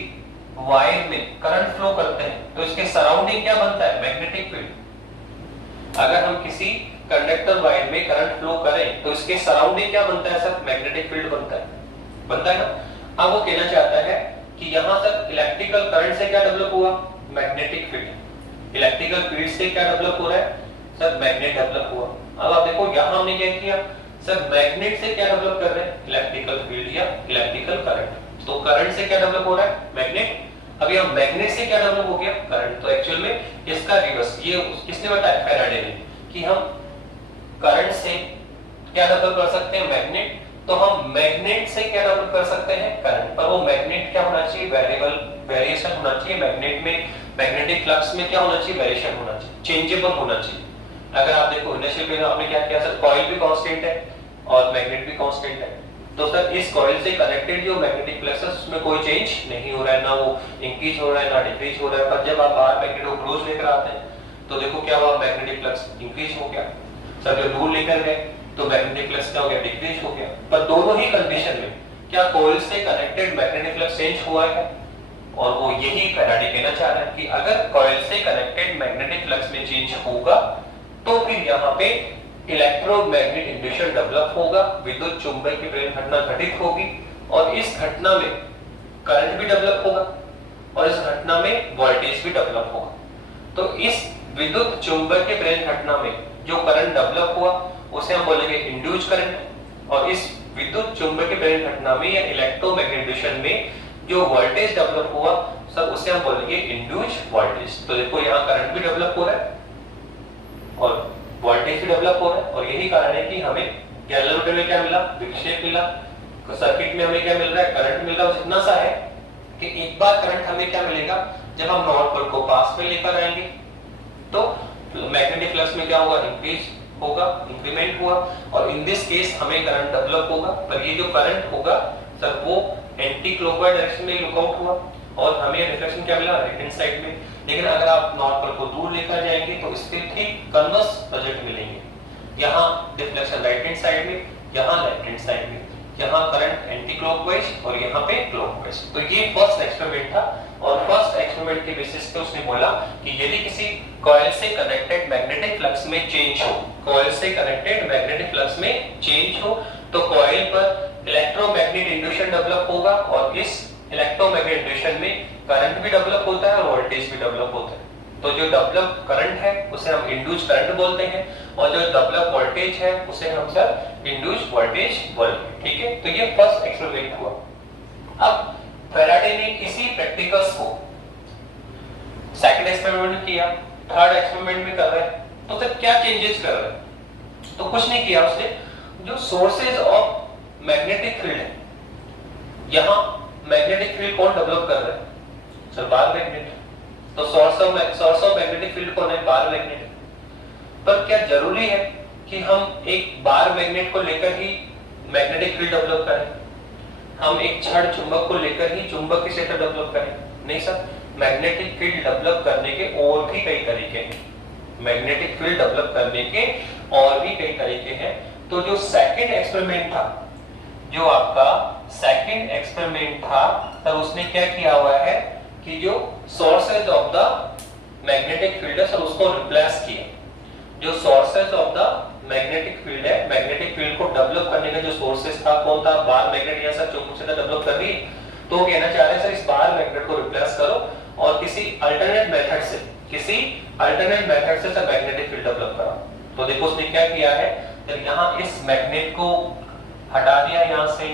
वायर में करंट फ्लो करते हैं तो इसके सराउंडिंग क्या बनता है? Magnetic field. अगर हम किसी कंडक्टर वायर में करंट फ्लो करें तो इसके सराउंडिंग क्या बनता है सर? मैग्नेटिक फील्ड बनता है ना। अब वो कहना चाहता है कि यहां तक इलेक्ट्रिकल करंट से क्या डेवलप हुआ? Magnetic field. इलेक्ट्रिकल फील्ड से क्या डेवलप हो रहा है सर? मैग्नेट डेवलप हुआ। अब आप देखो यहां हमने क्या किया सर? मैग्नेट से क्या डेवलप कर रहे हैं? इलेक्ट्रिकल फील्ड या इलेक्ट्रिकल करंट। तो करंट से क्या डेवलप हो रहा है? मैग्नेट। अभी हम मैग्नेट से क्या डेवलप हो गया? करंट। तो एक्चुअल में इसका रिवर्स, ये किसने बताया? फैराडे ने, कि हम करंट से क्या डेवलप कर सकते हैं? मैग्नेट। तो हम मैग्नेट से क्या डेवलप कर सकते हैं? करंट। पर वो मैग्नेट क्या होना चाहिए? वेरिएशन होना चाहिए। मैग्नेट में, मैग्नेटिक फ्लक्स में क्या होना चाहिए? वेरिएशन होना चाहिए, चेंजेबल होना चाहिए। अगर आप देखो इनिशियल में आपने क्या किया सर? कॉइल भी कांस्टेंट है और मैग्नेट भी कांस्टेंट है। तो सर इस कॉइल से कनेक्टेड जो मैग्नेटिक फ्लक्स है उसमें कोई चेंज नहीं हो रहा है, ना वो इंक्रीज हो रहा है ना डिक्रीज हो रहा है। पर जब आप बाहर मैग्नेट को क्लोज लेकर आते हैं तो देखो क्या हुआ? मैग्नेटिक फ्लक्स इंक्रीज हो गया। सर जब दूर लेकर गए तो मैग्नेटिक फ्लक्स क्या हो गया, डिक्रीज हो गया। पर दोनों ही कंडीशन में क्या कॉइल से कनेक्टेड मैग्नेटिक फ्लक्स चेंज हुआ है, और वो यही फैराडे कहना चाह रहा है कि अगर कॉइल से कनेक्टेड मैग्नेटिक फ्लक्स में चेंज होगा तो फिर यहाँ पे इलेक्ट्रोमैग्नेटिक इंड्यूशन डेवलप होगा, विद्युत चुंबकीय प्रेरण घटना घटित होगी, और इस घटना में करंट भी डेवलप होगा, और इस घटना में वोल्टेज भी डेवलप होगा। तो इस विद्युत चुंबकीय प्रेरण घटना में जो करंट डेवलप हुआ उसे हम बोलेंगे इंड्यूस करंट, और इस विद्युत चुंबकीय प्रेरण घटना में या इलेक्ट्रोमैग्नेटिक इंड्यूशन में जो वोल्टेज डेवलप हुआ सर उसे हम बोलेंगे इंड्यूस वोल्टेज। तो देखो यहाँ करंट भी डेवलप हो रहा है और वोल्टेज भी डेवलप हो रहा है, और यही कारण है कि हमें गैलोमीटर में क्या मिला, विक्षेप मिला, सर्किट में हमें क्या मिल रहा है, करंट मिल रहा है। इतना सा है कि एक बार करंट हमें क्या मिलेगा, जब हम नॉर्थ पोल को पास में लेकर आएंगे तो मैग्नेटिक फ्लक्स में क्या होगा, इंक्रीज होगा, इंक्रीमेंट हुआ, और इन दिस केस हमें करंट डेवलप होगा। पर ये जो करंट होगा सर वो एंटी क्लॉकवाइज डायरेक्शन में लुकआउट हुआ, और हमें रिफ्लेक्शन क्या मिला, राइट हैंड साइड में। लेकिन अगर आप नॉर्थ पोल को दूर लेकर जाएंगे तो इसके ठीक कन्वर्स प्रोजेक्ट मिलेंगे, यहाँ डिफ्लेक्शन राइट हैंड साइड में, यहाँ लेफ्ट हैंड साइड में, यहाँ करंट एंटी क्लॉकवाइज और यहाँ पे क्लॉकवाइज। तो ये फर्स्ट एक्सपेरिमेंट था, और फर्स्ट एक्सपेरिमेंट के बेसिस पे उसने बोला कि यदि किसी कॉइल से कनेक्टेड मैग्नेटिक फ्लक्स में चेंज हो, कॉइल से कनेक्टेड मैग्नेटिक फ्लक्स में चेंज हो तो कॉइल पर इलेक्ट्रोमैग्नेटिक इंड्यूशन डेवलप होगा, और इस इलेक्ट्रोमैग्नेटिक इंड्यूशन में करंट भी डेवलप होता है और वोल्टेज भी डेवलप होता है। तो जो डेवलप करंट है उसे हम इंड्यूस करंट बोलते हैं, और जो डेवलप वोल्टेज है उसे हम सर इंड्यूस वोल्टेज बोलते हैं। ठीक है, तो ये फर्स्ट एक्सपेरिमेंट हुआ। अब फैराडे ने इसी प्रैक्टिकल्स को सेकंड एक्सपेरिमेंट किया, थर्ड एक्सपेरिमेंट में कर रहे हैं, तो सर क्या चेंजेस कर रहे हैं, तो कुछ नहीं किया उसने। जो सोर्सेज ऑफ मैग्नेटिक फील्ड है, यहां मैग्नेटिक फील्ड कौन डेवलप कर रहा है सर, बार मैग्नेट। तो सोर्स ऑफ मैग्नेटिक फील्ड कौन है, बार मैग्नेट। पर क्या जरूरी है कि हम एक बार मैग्नेट को लेकर ही मैग्नेटिक फील्ड डेवलप करें, हम एक छड़ चुंबक को लेकर ही चुंबकीय क्षेत्र डेवलप करें? नहीं सर, मैग्नेटिक फील्ड डेवलप करने के और भी कई तरीके हैं, मैग्नेटिक फील्ड डेवलप करने के और भी कई तरीके हैं। तो जो सेकंड एक्सपेरिमेंट था, जो आपका सेकंड एक्सपेरिमेंट था तब उसने क्या किया हुआ है कि जो sources of the magnetic field है सर उसको रिप्लेस किया। जो sources of the magnetic field है, मैग्नेटिक फील्ड को डेवलप करने का जो सोर्सेज था कौन था, बार मैग्नेट या सर चुंबक क्षेत्र डेवलप कर रही है, तो कहना चाह रहे हैं सर इस बार मैग्नेट को रिप्लेस करो और किसी अल्टरनेट मेथड से सर मैग्नेटिक फील्ड डेवलप करो। तो देखो उसने क्या किया है, जब यहाँ इस मैग्नेट को हटा दिया यहां से,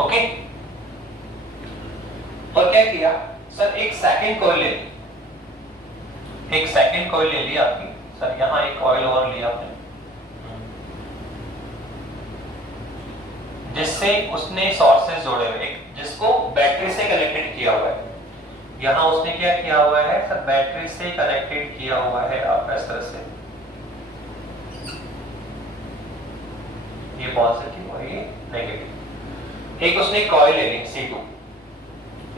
ओके, और क्या किया सर, एक सेकंड कॉइल ले ली, एक सेकंड कॉइल ले ली आपकी सर, यहां एक कॉइल और लिया आपने, जिससे उसने सोर्सेज जोड़े हुए, एक जिसको बैटरी से कनेक्टेड किया हुआ है। यहां उसने क्या किया हुआ है सर, बैटरी से कनेक्टेड किया हुआ है आप इस तरह से, ये पॉजिटिव और ये नेगेटिव। एक उसने कॉइल ले ली C2,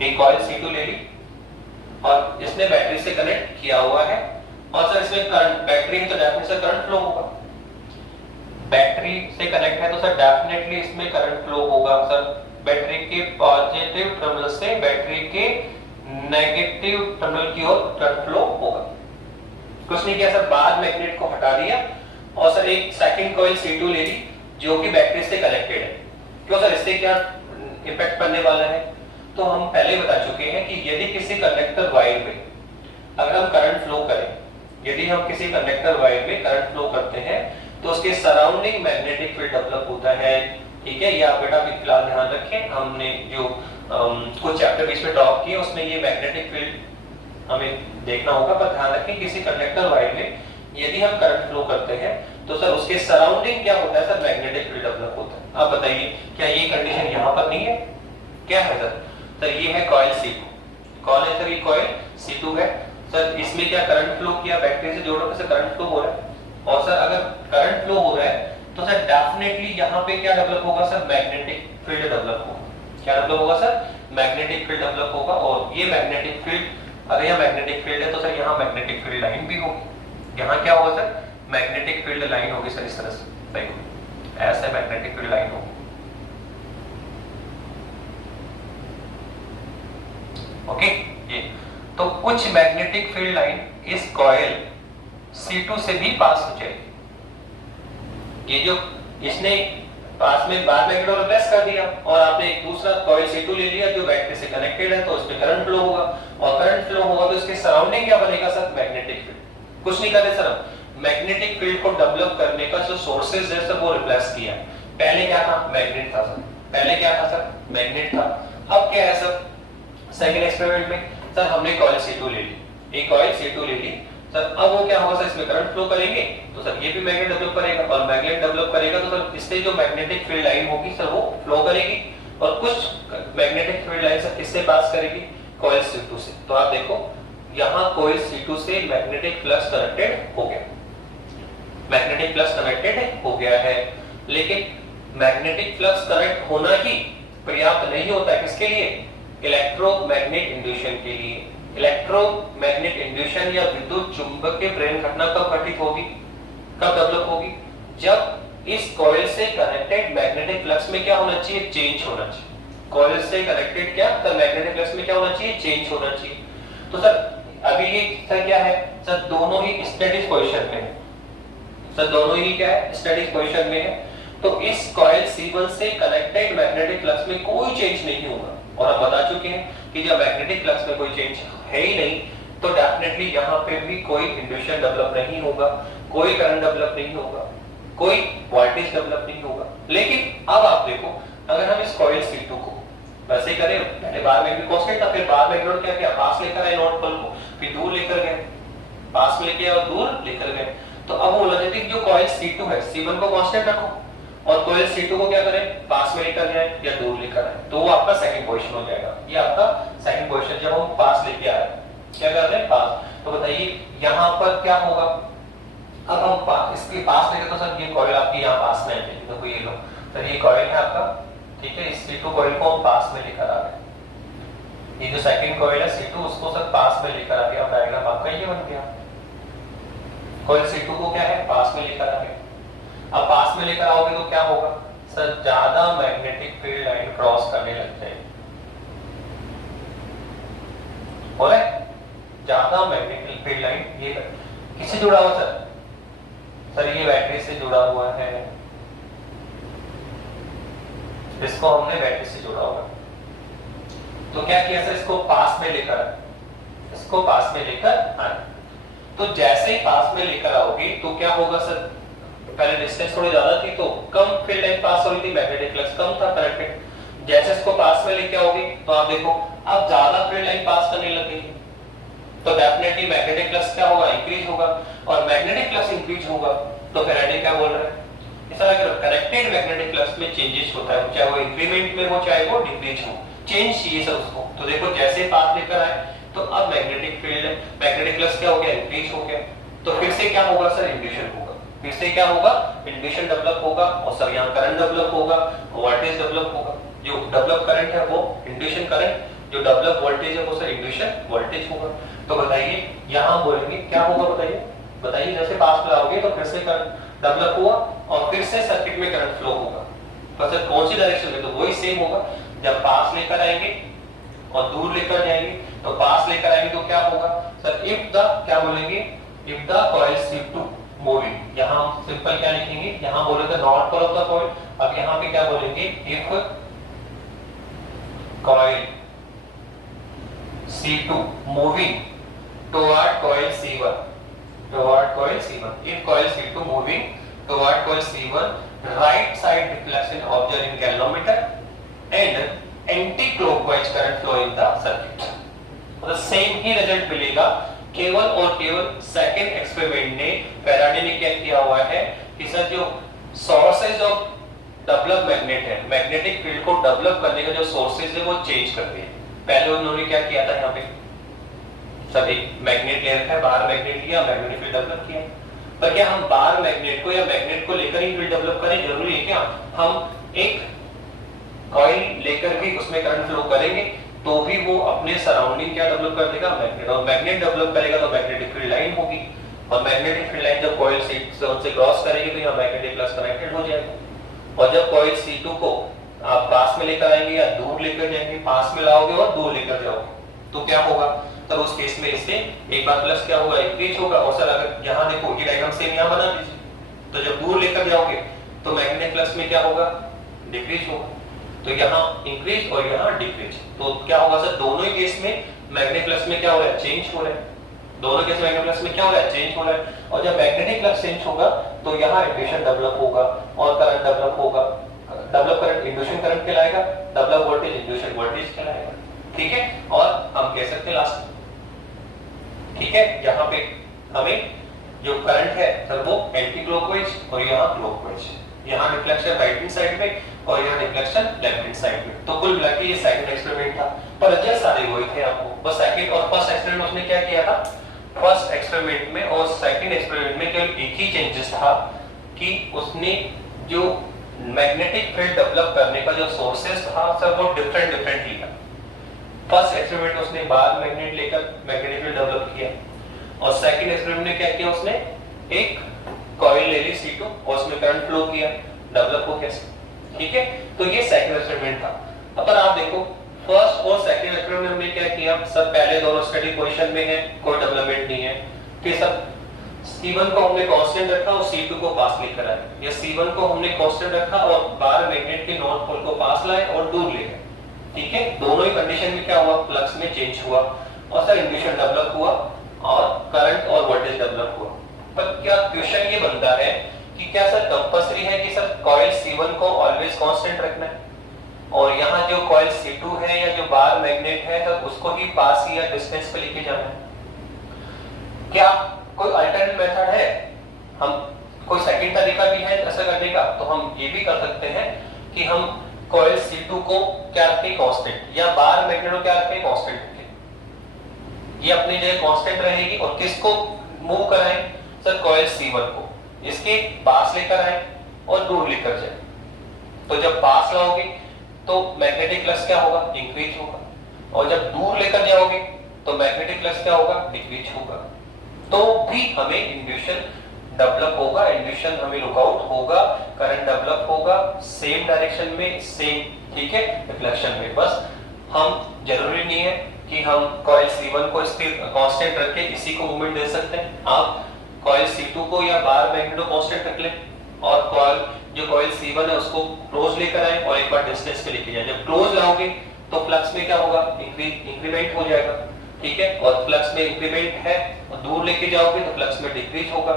एक कॉइल C2 ले ली और इसने बैटरी से कनेक्ट किया हुआ है, और सर इसमें करंट, बैटरी है तो डेफिनेटली सर करंट फ्लो होगा, बैटरी से कनेक्ट है तो सर डेफिनेटली इसमें करंट फ्लो होगा सर, बैटरी के पॉजिटिव टर्मिनल से बैटरी के नेगेटिव टर्मिनल की ओर करंट फ्लो होगा। कुछ नहीं किया सर, बार मैग्नेट को हटा दिया और सर एक सेकंड कॉइल C2 ले ली जो कि बैटरी से कनेक्टेड है। क्यों सर, इससे क्या इफेक्ट पड़ने वाला है, तो हम पहले बता चुके हैं कि यदि किसी कंडक्टर वायर में अगर हम करंट फ्लो करें, यदि हम किसी कंडक्टर वायर में करंट फ्लो करते हैं तो उसके सराउंडिंग मैग्नेटिक फील्ड डेवलप होता है। ठीक है, ये आप बेटा फिलहाल ध्यान रखें, हमने जो कुछ चैप्टर बीच में ड्रॉप किए उसमें ये मैग्नेटिक फील्ड हमें देखना होगा, पर ध्यान रखें किसी कंडक्टर वायर में यदि हम करंट फ्लो करते हैं तो सर उसके सराउंडिंग क्या होता है सर, मैग्नेटिक फील्ड डेवलप होता है। आप बताइए क्या ये कंडीशन यहाँ पर नहीं है, क्या है सर, सर ये है कॉइल C2, कौन है सर, ये कॉइल C2 है सर, इसमें क्या करंट फ्लो किया, बैटरी से जोड़ो तो करंट फ्लो हो रहा है, और सर अगर करंट फ्लो हो रहा है तो सर डेफिनेटली यहाँ पे क्या डेवलप होगा सर, मैग्नेटिक फील्ड डेवलप होगा। क्या डेवलप होगा सर? मैग्नेटिक फील्ड डेवलप होगा। और ये मैग्नेटिक फील्ड, अगर यह मैग्नेटिक फील्ड है तो सर यहाँ मैग्नेटिक फील्ड लाइन भी होगी। यहाँ क्या होगा सर? मैग्नेटिक फील्ड लाइन होगी सर, इस तरह से देखो, ऐसे मैग्नेटिक फील्ड लाइन होगी। ओके, ये तो कुछ मैग्नेटिक फील्ड लाइन इस कॉइल C2 से भी पास हो जाएगी। ये जो इसने पास में बाद में रिप्लेस कर दिया और आपने एक दूसरा कॉइल C2 ले लिया जो बैटरी से कनेक्टेड है, तो उसमें करंट फ्लो होगा, और करंट फ्लो होगा तो इसके सराउंडिंग क्या बनेगा सर? Magnetic field. कुछ नहीं कर रहे सर, मैग्नेटिक फील्ड को डेवलप करने का जो सोर्सेज है सर वो रिप्लेस किया। पहले क्या था? मैग्नेट था सर, पहले क्या था सर? मैग्नेट था। अब क्या है सर? सेकंड एक्सपेरिमेंट में सर हमने कॉइल C2 ले ली, एक कॉइल C2 ले ली सर। अब वो क्या होगा सर? इसमें करंट फ्लो करेंगे तो सर ये भी मैग्नेट डेवलप करेगा, और मैग्नेट डेवलप करेगा तो सर इससे जो मैग्नेटिक फील्ड लाइन होगी सर वो फ्लो करेगी, और कुछ मैग्नेटिक फील्ड लाइन सर किससे पास करेगी? कॉइल C2 से। तो आप देखो यहाँ कॉइल C2 से मैग्नेटिक फ्लक्स कनेक्टेड हो गया, मैग्नेटिक फ्लक्स कनेक्टेड हो गया है। लेकिन मैग्नेटिक फ्लक्स कनेक्ट होना ही पर्याप्त नहीं होता है, किसके लिए? इलेक्ट्रोमैग्नेट इंड्यूशन के लिए। इलेक्ट्रोमैग्नेट इंड्यूशन या विद्युत चुंबकीय प्रेरण घटना कब घटित होगी, कब डेवलप होगी? जब इस कॉइल से कनेक्टेड मैग्नेटिक फ्लक्स में क्या होना चाहिए? चेंज होना चाहिए। कॉइल से कनेक्टेड क्या सर? मैग्नेटिक फ्लक्स में क्या होना चाहिए? चेंज होना चाहिए। तो सर अभी ये सर क्या है सर? दोनों ही स्टैटिक पोजीशन में है सर, दोनों ही क्या है? स्टैटिक पोजीशन में है। तो इस कॉइल C1 से कनेक्टेड मैग्नेटिक फ्लक्स में कोई चेंज नहीं होगा, और हम बता चुके हैं कि जब मैग्नेटिक फ्लक्स में कोई चेंज है ही नहीं तो डेफिनेटली यहाँ पे भी कोई इंड्यूशन डेवलप नहीं होगा, कोई करंट डेवलप नहीं होगा, कोई वोल्टेज डेवलप नहीं होगा। लेकिन अब आप देखो, अगर हम इस कॉइल C2 को वैसे ही करें, पहले बार मैग्नेट कांस्टेंट था, फिर बार मैग्नेट क्या किया? पास लेकर आए नॉर्थ पोल को, फिर दूर लेकर गए, पास में लेके और दूर लेकर गए। तो अब बोला जाता है कि जो कॉइल C2 है, C1 को कांस्टेंट रखो और कॉइल C2 को क्या करें? पास में लेकर जाए या दूर लेकर आए, तो वो आपका सेकंड पोजीशन हो जाएगा। ये आपका सेकंड पोजीशन जब हम पास लेके आ रहे हैं, क्या कर रहे हैं? पास। तो बताइए यहाँ पर क्या होगा? अब हम इसके पास लेके, तो सर ये कॉइल आपकी यहाँ पास में है, तो ये लो सर, ये कॉइल है आपका, ठीक है। इस C2 कॉइल को हम पास में लेकर आ रहे हैं। ये जो सेकंड कॉइल है C2, उसको सर पास में लेकर आ गया, डायग्राम आपका ये बन गया। कॉइल C2 को क्या है? पास में लेकर आ गए। अब पास में लेकर आओगे तो क्या होगा सर? ज्यादा मैग्नेटिक फील्ड लाइन क्रॉस करने लग जाएगी, हो रहा है? ज्यादा मैग्नेटिक फील्ड लाइन ये किससे जुड़ा हुआ सर? सर ये बैटरी से जुड़ा हुआ है, इसको हमने बैटरी से जोड़ा हुआ। तो क्या किया सर? इसको पास में लेकर आए, इसको पास में लेकर आए। तो जैसे ही पास में लेकर आओगे तो क्या होगा सर? पहले डिस्टेंस थोड़ी ज्यादा थी तो कम फील्ड लाइन पास हो रही थी, मैग्नेटिक फ्लक्स कम था कनेक्टेड। जैसे इसको पास में लेके आओगे तो आप देखो अब ज्यादा फील्ड लाइन पास करने लगी, तो डेफिनेटली मैग्नेटिक फ्लक्स क्या होगा? इंक्रीज होगा, और मैग्नेटिक फ्लक्स इंक्रीज होगा तो फैराडे क्या बोल रहा है? इस तरह के कनेक्टेड मैग्नेटिक फ्लक्स में चेंजेस होता है, चाहे वो इंक्रीमेंट में हो चाहे वो डिक्रीज हो, चेंज चाहिए सर उसको। तो देखो जैसे पास लेकर आए तो अब मैग्नेटिक फील्ड, मैग्नेटिक फ्लक्स क्या हो गया? इंक्रीज हो गया। तो फिर से क्या होगा सर? इंड्यूशन होगा। फिर से क्या होगा? इंड्यूशन डेवलप होगा, और सर यहाँ करंट डेवलप होगा, वोल्टेज डेवलप होगा। जो डेवलप करंट है वो इंड्यूशन करंट, जो डेवलप वोल्टेज है वो सर इंड्यूशन वोल्टेज होगा। तो बताइए यहाँ बोलेंगे क्या होगा? बताइए बताइए जैसे पास में आओगे तो फिर से करंट डेवलप हुआ और फिर से सर्किट में करंट फ्लो होगा। तो सर कौन सी डायरेक्शन में? तो वही सेम होगा। जब पास लेकर आएंगे और दूर लेकर जाएंगे, तो पास लेकर आएंगे तो क्या होगा सर? इफ द क्या बोलेंगे? If the coil C2 moving, यहाँ सिंपल क्या लिखेंगे? यहाँ बोले थे north pole of the coil, अब यहाँ पे क्या बोलेंगे? If coil C2 moving toward coil C1, toward coil C1. If coil C2 moving toward coil C1, right side deflection observed in galvanometer and anti-clockwise current flow in the circuit. मतलब सेम ही रिजल्ट मिलेगा, केवल और केवल सेकंड एक्सपेरिमेंट ने फैराडे ने क्या किया हुआ है कि सर जो सोर्सेज ऑफ डेवलप मैग्नेट है, मैग्नेटिक फील्ड को डेवलप करने का जो सोर्सेज है वो चेंज कर दिए। पहले उन्होंने क्या किया था? यहाँ पे सब एक मैग्नेट ले रखा है, बाहर मैग्नेट लिया, मैग्नेटिक फील्ड डेवलप किया। पर क्या हम बाहर मैग्नेट को या मैग्नेट को लेकर ही फील्ड डेवलप करें? जरूरी है क्या? हम एक कॉइल लेकर भी उसमें करंट फ्लो करेंगे तो भी वो अपने सराउंडिंग क्या डेवलप कर देगा, मैग्नेट, और मैग्नेट डेवलप करेगा तो मैग्नेटिक फील्ड लाइन होगी, और मैग्नेटिक फील्ड लाइन जब कॉइल C1 से क्रॉस करेगी तो यहाँ मैग्नेटिक फ्लक्स कनेक्टेड हो जाएगा। और जब कॉइल C2 को आप पास में लेकर आएंगे या दूर लेकर जाएंगे, पास में लाओगे और दूर लेकर जाओगे तो क्या होगा, तब उस केस में इससे एक बार प्लस क्या होगा, इंक्रीज होगा। और सर अगर यहाँ देखो ये डायग्राम सेम यहाँ बना दीजिए, तो जब दूर लेकर जाओगे तो मैग्नेटिक फ्लक्स में क्या होगा, डिक्रीज होगा। तो यहाँ इंक्रीज और यहाँ डिक्रीज, तो क्या होगा सर, दोनों ही केस में मैग्नेटिक फ्लक्स में क्या हो रहा है, चेंज हो रहा है। दोनों केस में मैग्नेटिक फ्लक्स में क्या हो रहा है, चेंज हो रहा है। और जब मैग्नेटिक फ्लक्स चेंज होगा तो यहाँ इंड्यूशन डेवलप होगा और करंट डेवलप होगा। डेवलप करंट इंड्यूशन करंट कहलाएगा, डेवलप वोल्टेज इंड्यूशन वोल्टेज कहलाएगा। ठीक है, और हम कह सकते हैं लास्ट, ठीक है, यहाँ पे हमें जो करंट है सर वो एंटी क्लॉकवाइज और यहाँ क्लॉकवाइज, यहाँ रिफ्लेक्शन राइट हैंड साइड में और यहाँ रिफ्लेक्शन लेफ्ट हैंड साइड में। तो कुल मिलाकर ये सेकंड एक्सपेरिमेंट था, पर रिजल्ट सारे वही थे आपको, बस सेकंड और फर्स्ट एक्सपेरिमेंट उसने क्या किया था, फर्स्ट एक्सपेरिमेंट में और सेकंड एक्सपेरिमेंट में केवल एक ही चेंजेस था कि उसने जो मैग्नेटिक फील्ड डेवलप करने का जो सोर्सेस था सर वो डिफरेंट लिया। फर्स्ट एक्सपेरिमेंट उसने बार मैग्नेट लेकर मैग्नेटिक फील्ड डेवलप किया, और सेकंड एक्सपेरिमेंट में क्या किया, उसने एक कॉइल ले ली C2 और उसमें करंट फ्लो किया, डेवलप हो कैसे। ठीक है, तो ये सेकंड एक्सपेरिमेंट था। अब पर आप देखो फर्स्ट और सेकंड एक्सपेरिमेंट में हमने क्या किया, सब पहले दोनों स्टैटिक पोजीशन में है, कोई डेवलपमेंट नहीं है। फिर सब C1 को हमने कांस्टेंट रखा और C2 को पास लेकर आए, या C1 को हमने कांस्टेंट रखा और बार मैग्नेट के नॉर्थ पोल को पास लाए और दूर ले गए। ठीक है, दोनों ही कंडीशन में क्या हुआ, फ्लक्स में चेंज हुआ और सर इंड्यूशन डेवलप हुआ और करंट और वोल्टेज डेवलप हुआ। पर क्या क्वेश्चन ये बनता है कि क्या सर कंपल्सरी है कि सर कॉइल C1 को ऑलवेज कांस्टेंट रखना है और यहाँ जो कॉइल C2 है या जो बार मैग्नेट है सर उसको ही पास या डिस्टेंस पे लेके जाना है? क्या कोई अल्टरनेट मेथड है, हम कोई सेकंड तरीका भी है ऐसा करने का? तो हम ये भी कर सकते हैं कि हम कॉइल C2 को क्या रखें, कांस्टेंट, या बार मैग्नेट को क्या रखें, कांस्टेंट रखें। ये अपनी जगह कांस्टेंट रहेगी और किसको मूव कराएं सर, कॉइल C1 को इसके पास लेकर आए और दूर लेकर जाए। तो जब पास लाओगे तो मैग्नेटिक फ्लक्स क्या होगा, इंक्रीज होगा, और जब दूर लेकर जाओगे तो मैग्नेटिक फ्लक्स क्या होगा, डिक्रीज होगा। तो भी हमें इंड्यूशन डेवलप होगा, इंड्यूशन हमें लुकआउट होगा, करंट डेवलप होगा सेम डायरेक्शन में, सेम, ठीक है, रिफ्लेक्शन में। बस हम जरूरी नहीं है कि हम कॉइल C1 को स्थिर कांस्टेंट रख के इसी को मूवमेंट दे सकते हैं। आप कॉइल C2 को या बार मैग्नेट को कांस्टेंट रख लें और कॉइल C1 है उसको क्लोज लेकर आए और एक बार डिस्टेंस पे लेके जाए। जब क्लोज लाओगे तो फ्लक्स में क्या होगा, इंक्रीमेंट हो जाएगा। ठीक है, और फ्लक्स में इंक्रीमेंट है और दूर लेके जाओगे तो फ्लक्स में डिक्रीज होगा।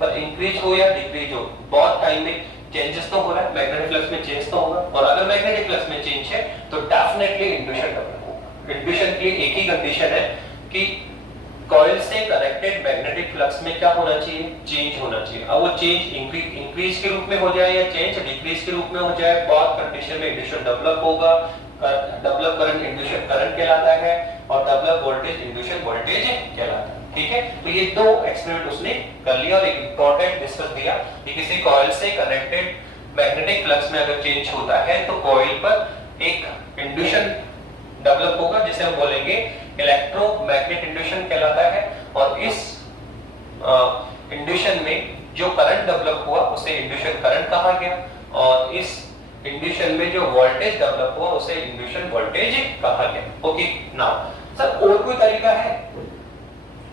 पर इंक्रीज हो या डिक्रीज हो, बहुत टाइम में चेंजेस तो हो रहा है, मैग्नेटिक फ्लक्स में चेंज तो होगा, और अगर मैग्नेटिक फ्लक्स में चेंज है तो डेफिनेटली इंड्यूशन डेवलप होगा। इंड्यूशन के लिए एक ही कंडीशन है कि कॉइल से कनेक्टेड मैग्नेटिक फ्लक्स में क्या होना चाहिए, चेंज होना चाहिए। अब वो चेंज इंक्रीज के रूप में हो जाए या चेंज डिक्रीज के रूप में हो जाए, बहुत कंडीशन में इंड्यूशन डेवलप होगा। डेवलप करंट इंड्यूशन करंट कहलाता है और डेवलप वोल्टेज इंड्यूशन वोल्टेज कहलाता है। ठीक है, तो ये दो एक्सपेरिमेंट उसने कर लिया और एक इंपॉर्टेंट डिस्कस दिया कि किसी कॉइल से कनेक्टेड मैग्नेटिक फ्लक्स में अगर चेंज होता है तो कॉइल पर एक इंड्यूशन डेवलप होगा जिसे हम बोलेंगे इलेक्ट्रोमैग्नेटिक इंड्यूशन कहलाता है, और इस इंड्यूशन में जो करंट डेवलप हुआ उसे इंड्यूशन करंट कहा गया, और इस इंड्यूशन में जो वोल्टेज डेवलप हुआ उसे इंड्यूशन वोल्टेज कहा गया। ओके, नाउ सर और कोई तरीका है,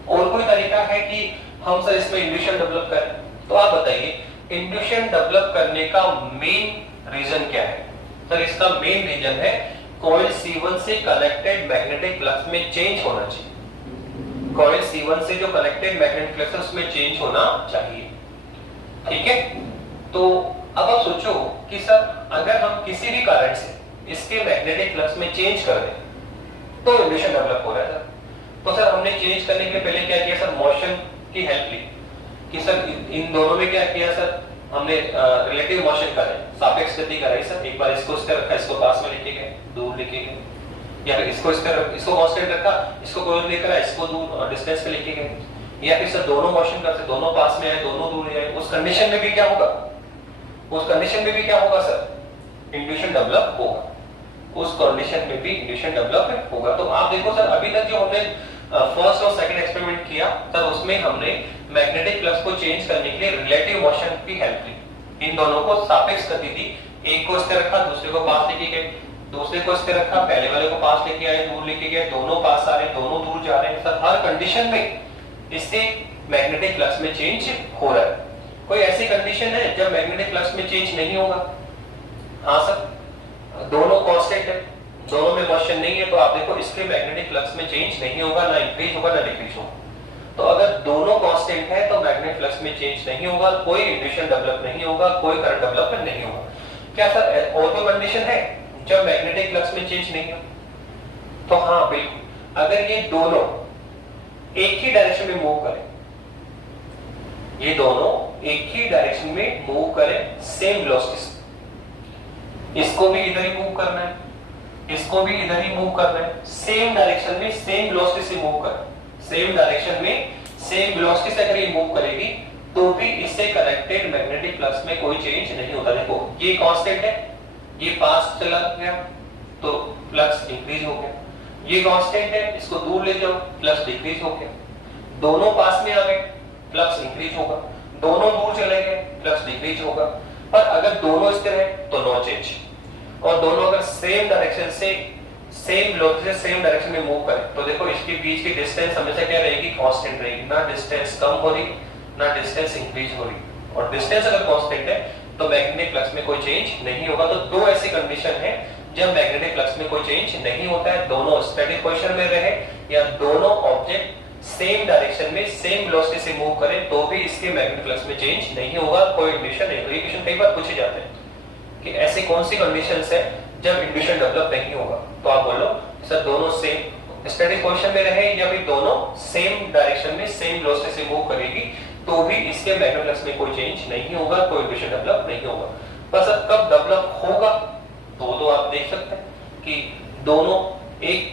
और कोई तरीका है कि हम सर इसमें इंड्यूशन डेवलप करें? तो आप बताइए इंड्यूशन डेवलप करने का मेन रीजन क्या है? सर इसका मेन रीजन है कॉइल C1 से कनेक्टेड मैग्नेटिक फ्लक्स में चेंज होना चाहिए। कॉइल C1 से जो कनेक्टेड मैग्नेटिक फ्लक्स है उसमें चेंज होना चाहिए। ठीक है, तो अब आप सोचो कि सर अगर हम किसी भी कारण से इसके मैग्नेटिक फ्लक्स में चेंज कर दें तो इंड्यूशन डेवलप हो रहा है। तो सर हमने चेंज करने के पहले क्या किया सर, मोशन की हेल्प ली कि सर इन दोनों में क्या किया सर, हमने रिलेटिव मोशन करें, सापेक्ष गति कराई सर। एक बार इसको इस तरह रखा, इसको पास में लेके गए, दूर लेके गए, या फिर इसको इस तरह, इसको कांस्टेंट रखा, इसको क्लोज लेकर आए, इसको दूर डिस्टेंस पे लेके गए, या फिर सर दोनों मोशन करते, दोनों पास में आए, दोनों दूर जाए। उस कंडीशन में भी क्या होगा, उस कंडीशन में भी क्या होगा सर, इंड्यूशन डेवलप होगा। उस कंडीशन में भी इंड्यूशन डेवलप होगा। तो आप देखो सर अभी तक जो हमने फर्स्ट और सेकंड एक्सपेरिमेंट किया सर उसमें हमने मैग्नेटिक फ्लक्स को चेंज करने के लिए रिलेटिव मोशन की हेल्प ली। इन दोनों को सापेक्ष गति दी, एक को स्थिर रखा दूसरे को पास लेके गए, दूसरे को स्थिर रखा पहले वाले को पास लेके आए, दूर लेके गए, दोनों पास आ रहे हैं, दोनों दूर जा रहे हैं। सर हर कंडीशन में इससे मैग्नेटिक फ्लक्स में चेंज हो रहा है। कोई ऐसी कंडीशन है जब मैग्नेटिक फ्लक्स में चेंज नहीं होगा? हाँ सर, दोनों कांस्टेंट है, दोनों में मोशन नहीं है, तो आप देखो इसके मैग्नेटिक फ्लक्स में चेंज नहीं होगा, ना इंक्रीज होगा ना डिक्रीज होगा। तो अगर दोनों कांस्टेंट है तो मैग्नेटिक फ्लक्स में चेंज नहीं होगा, कोई इंड्यूशन डेवलप नहीं होगा, कोई करंट डेवलपमेंट नहीं होगा। क्या सर और कोई कंडीशन है जब मैग्नेटिक फ्लक्स में चेंज नहीं हो? तो हाँ बिल्कुल, अगर ये दोनों एक ही डायरेक्शन में मूव करें, ये दोनों एक ही डायरेक्शन में मूव करें सेम वेलोसिटी से, इसको भी इधर ही मूव करना है, इसको भी इधर ही मूव करना है, सेम डायरेक्शन में सेम वेलोसिटी से मूव कर, सेम डायरेक्शन में सेम वेलोसिटी से अगर ये मूव करेगी तो भी इससे कनेक्टेड मैग्नेटिक फ्लक्स में कोई चेंज नहीं होता। देखो ये कांस्टेंट है, ये पास चला गया तो फ्लक्स इंक्रीज हो गया, ये कांस्टेंट है इसको दूर ले जाओ फ्लक्स डिक्रीज हो गया, दोनों पास में आ गए फ्लक्स इंक्रीज होगा, दोनों दूर चले गए फ्लक्स डिक्रीज होगा। पर अगर दोनों स्थिर है तो नो चेंज, और दोनों अगर सेम डायरेक्शन से सेम वेलोसिटी से सेम डायरेक्शन में मूव करें तो देखो इसके बीच की डिस्टेंस हमेशा क्या रहेगी? कांस्टेंट रहेगी, ना डिस्टेंस कम हो रही ना डिस्टेंस इंक्रीज हो रही। और डिस्टेंस अगर कांस्टेंट है तो मैग्नेटिक फ्लक्स में कोई चेंज नहीं होगा। तो दो ऐसी कंडीशन है जब मैग्नेटिक फ्लक्स में कोई चेंज नहीं होता है, दोनों स्टैटिक पोजीशन में रहे या दोनों ऑब्जेक्ट सेम डायरेक्शन में सेम वेलोसिटी से मूव करें तो भी इसके मैग्नेटिक फ्लक्स में चेंज नहीं होगा, कोई इंड्यूशन नहीं होगा। ये क्वेश्चन कई बार पूछे जाते हैं कि ऐसी कौन सी कंडीशंस है जब इंड्यूशन डेवलप नहीं होगा? तो आप बोलो सर दोनों सेम स्टैटिक पोजीशन में रहे या फिर दोनों सेम डायरेक्शन में सेम वेलोसिटी से मूव करेगी तो भी इसके मैग्नेटिक फ्लक्स में कोई चेंज नहीं होगा, कोई इंड्यूशन डेवलप नहीं होगा। पर सर कब डेवलप होगा? तो आप देख सकते हैं कि दोनों एक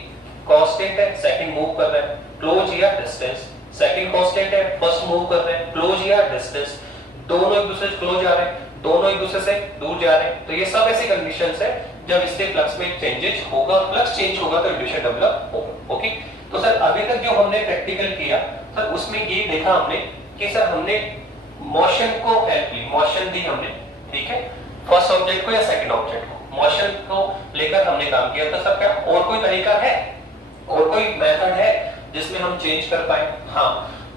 कांस्टेंट है, सेकंड मूव कर रहा है क्लोज या डिस्टेंस, सेकंड कांस्टेंट है फर्स्ट मूव कर रहे हैं क्लोज या डिस्टेंस, दोनों एक दूसरे से क्लोज आ रहे हैं, दोनों एक दूसरे से दूर जा रहे हैं। तो ये सब ऐसी कंडीशंस है जब इसके फ्लक्स में चेंजेस होगा, फ्लक्स चेंज होगा तो इंड्यूशन डेवलप होगा। ओके, तो सर अभी तक जो हमने प्रैक्टिकल किया सर उसमें ये देखा हमने कि सर हमने मोशन को हेल्प ली, मोशन दी हमने, ठीक है, फर्स्ट ऑब्जेक्ट को या सेकंड ऑब्जेक्ट को, मोशन को लेकर हमने काम किया। तो सर क्या और कोई तरीका है, और कोई मेथड है जिसमें हम चेंज कर पाए? हाँ,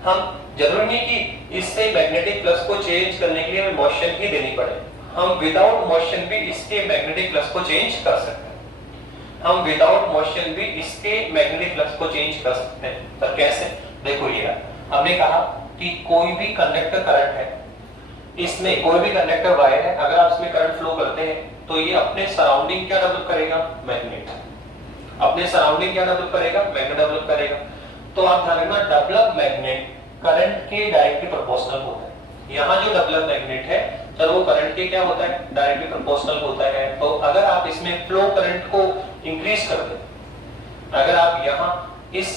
हम जरूरी नहीं कि इससे मैग्नेटिक फ्लक्स को चेंज करने के लिए हमें मोशन ही देनी पड़े, हम विदाउट मोशन भी इसके मैग्नेटिक फ्लक्स को चेंज कर सकते हैं, हम विदाउट मोशन भी इसके मैग्नेटिक फ्लक्स को चेंज कर सकते हैं। सर कैसे? देखो ये हमने कहा कि कोई भी कंडक्टर करंट है, इसमें कोई भी कंडक्टर वायर है, अगर आप इसमें करंट फ्लो करते हैं तो ये अपने सराउंडिंग क्या डेवलप करेगा? मैग्नेट। अपने सराउंडिंग क्या डेवलप करेगा? मैग्नेट डेवलप करेगा। तो आप ध्यान रखना डेवलप मैग्नेट करंट के डायरेक्टली प्रोपोर्शनल होता है। यहाँ जो डेवलप मैग्नेट है सर वो करंट के क्या होता है? डायरेक्टली प्रोपोर्शनल होता है। तो अगर आप इसमें फ्लो करंट को इंक्रीज कर दें, अगर आप यहाँ इस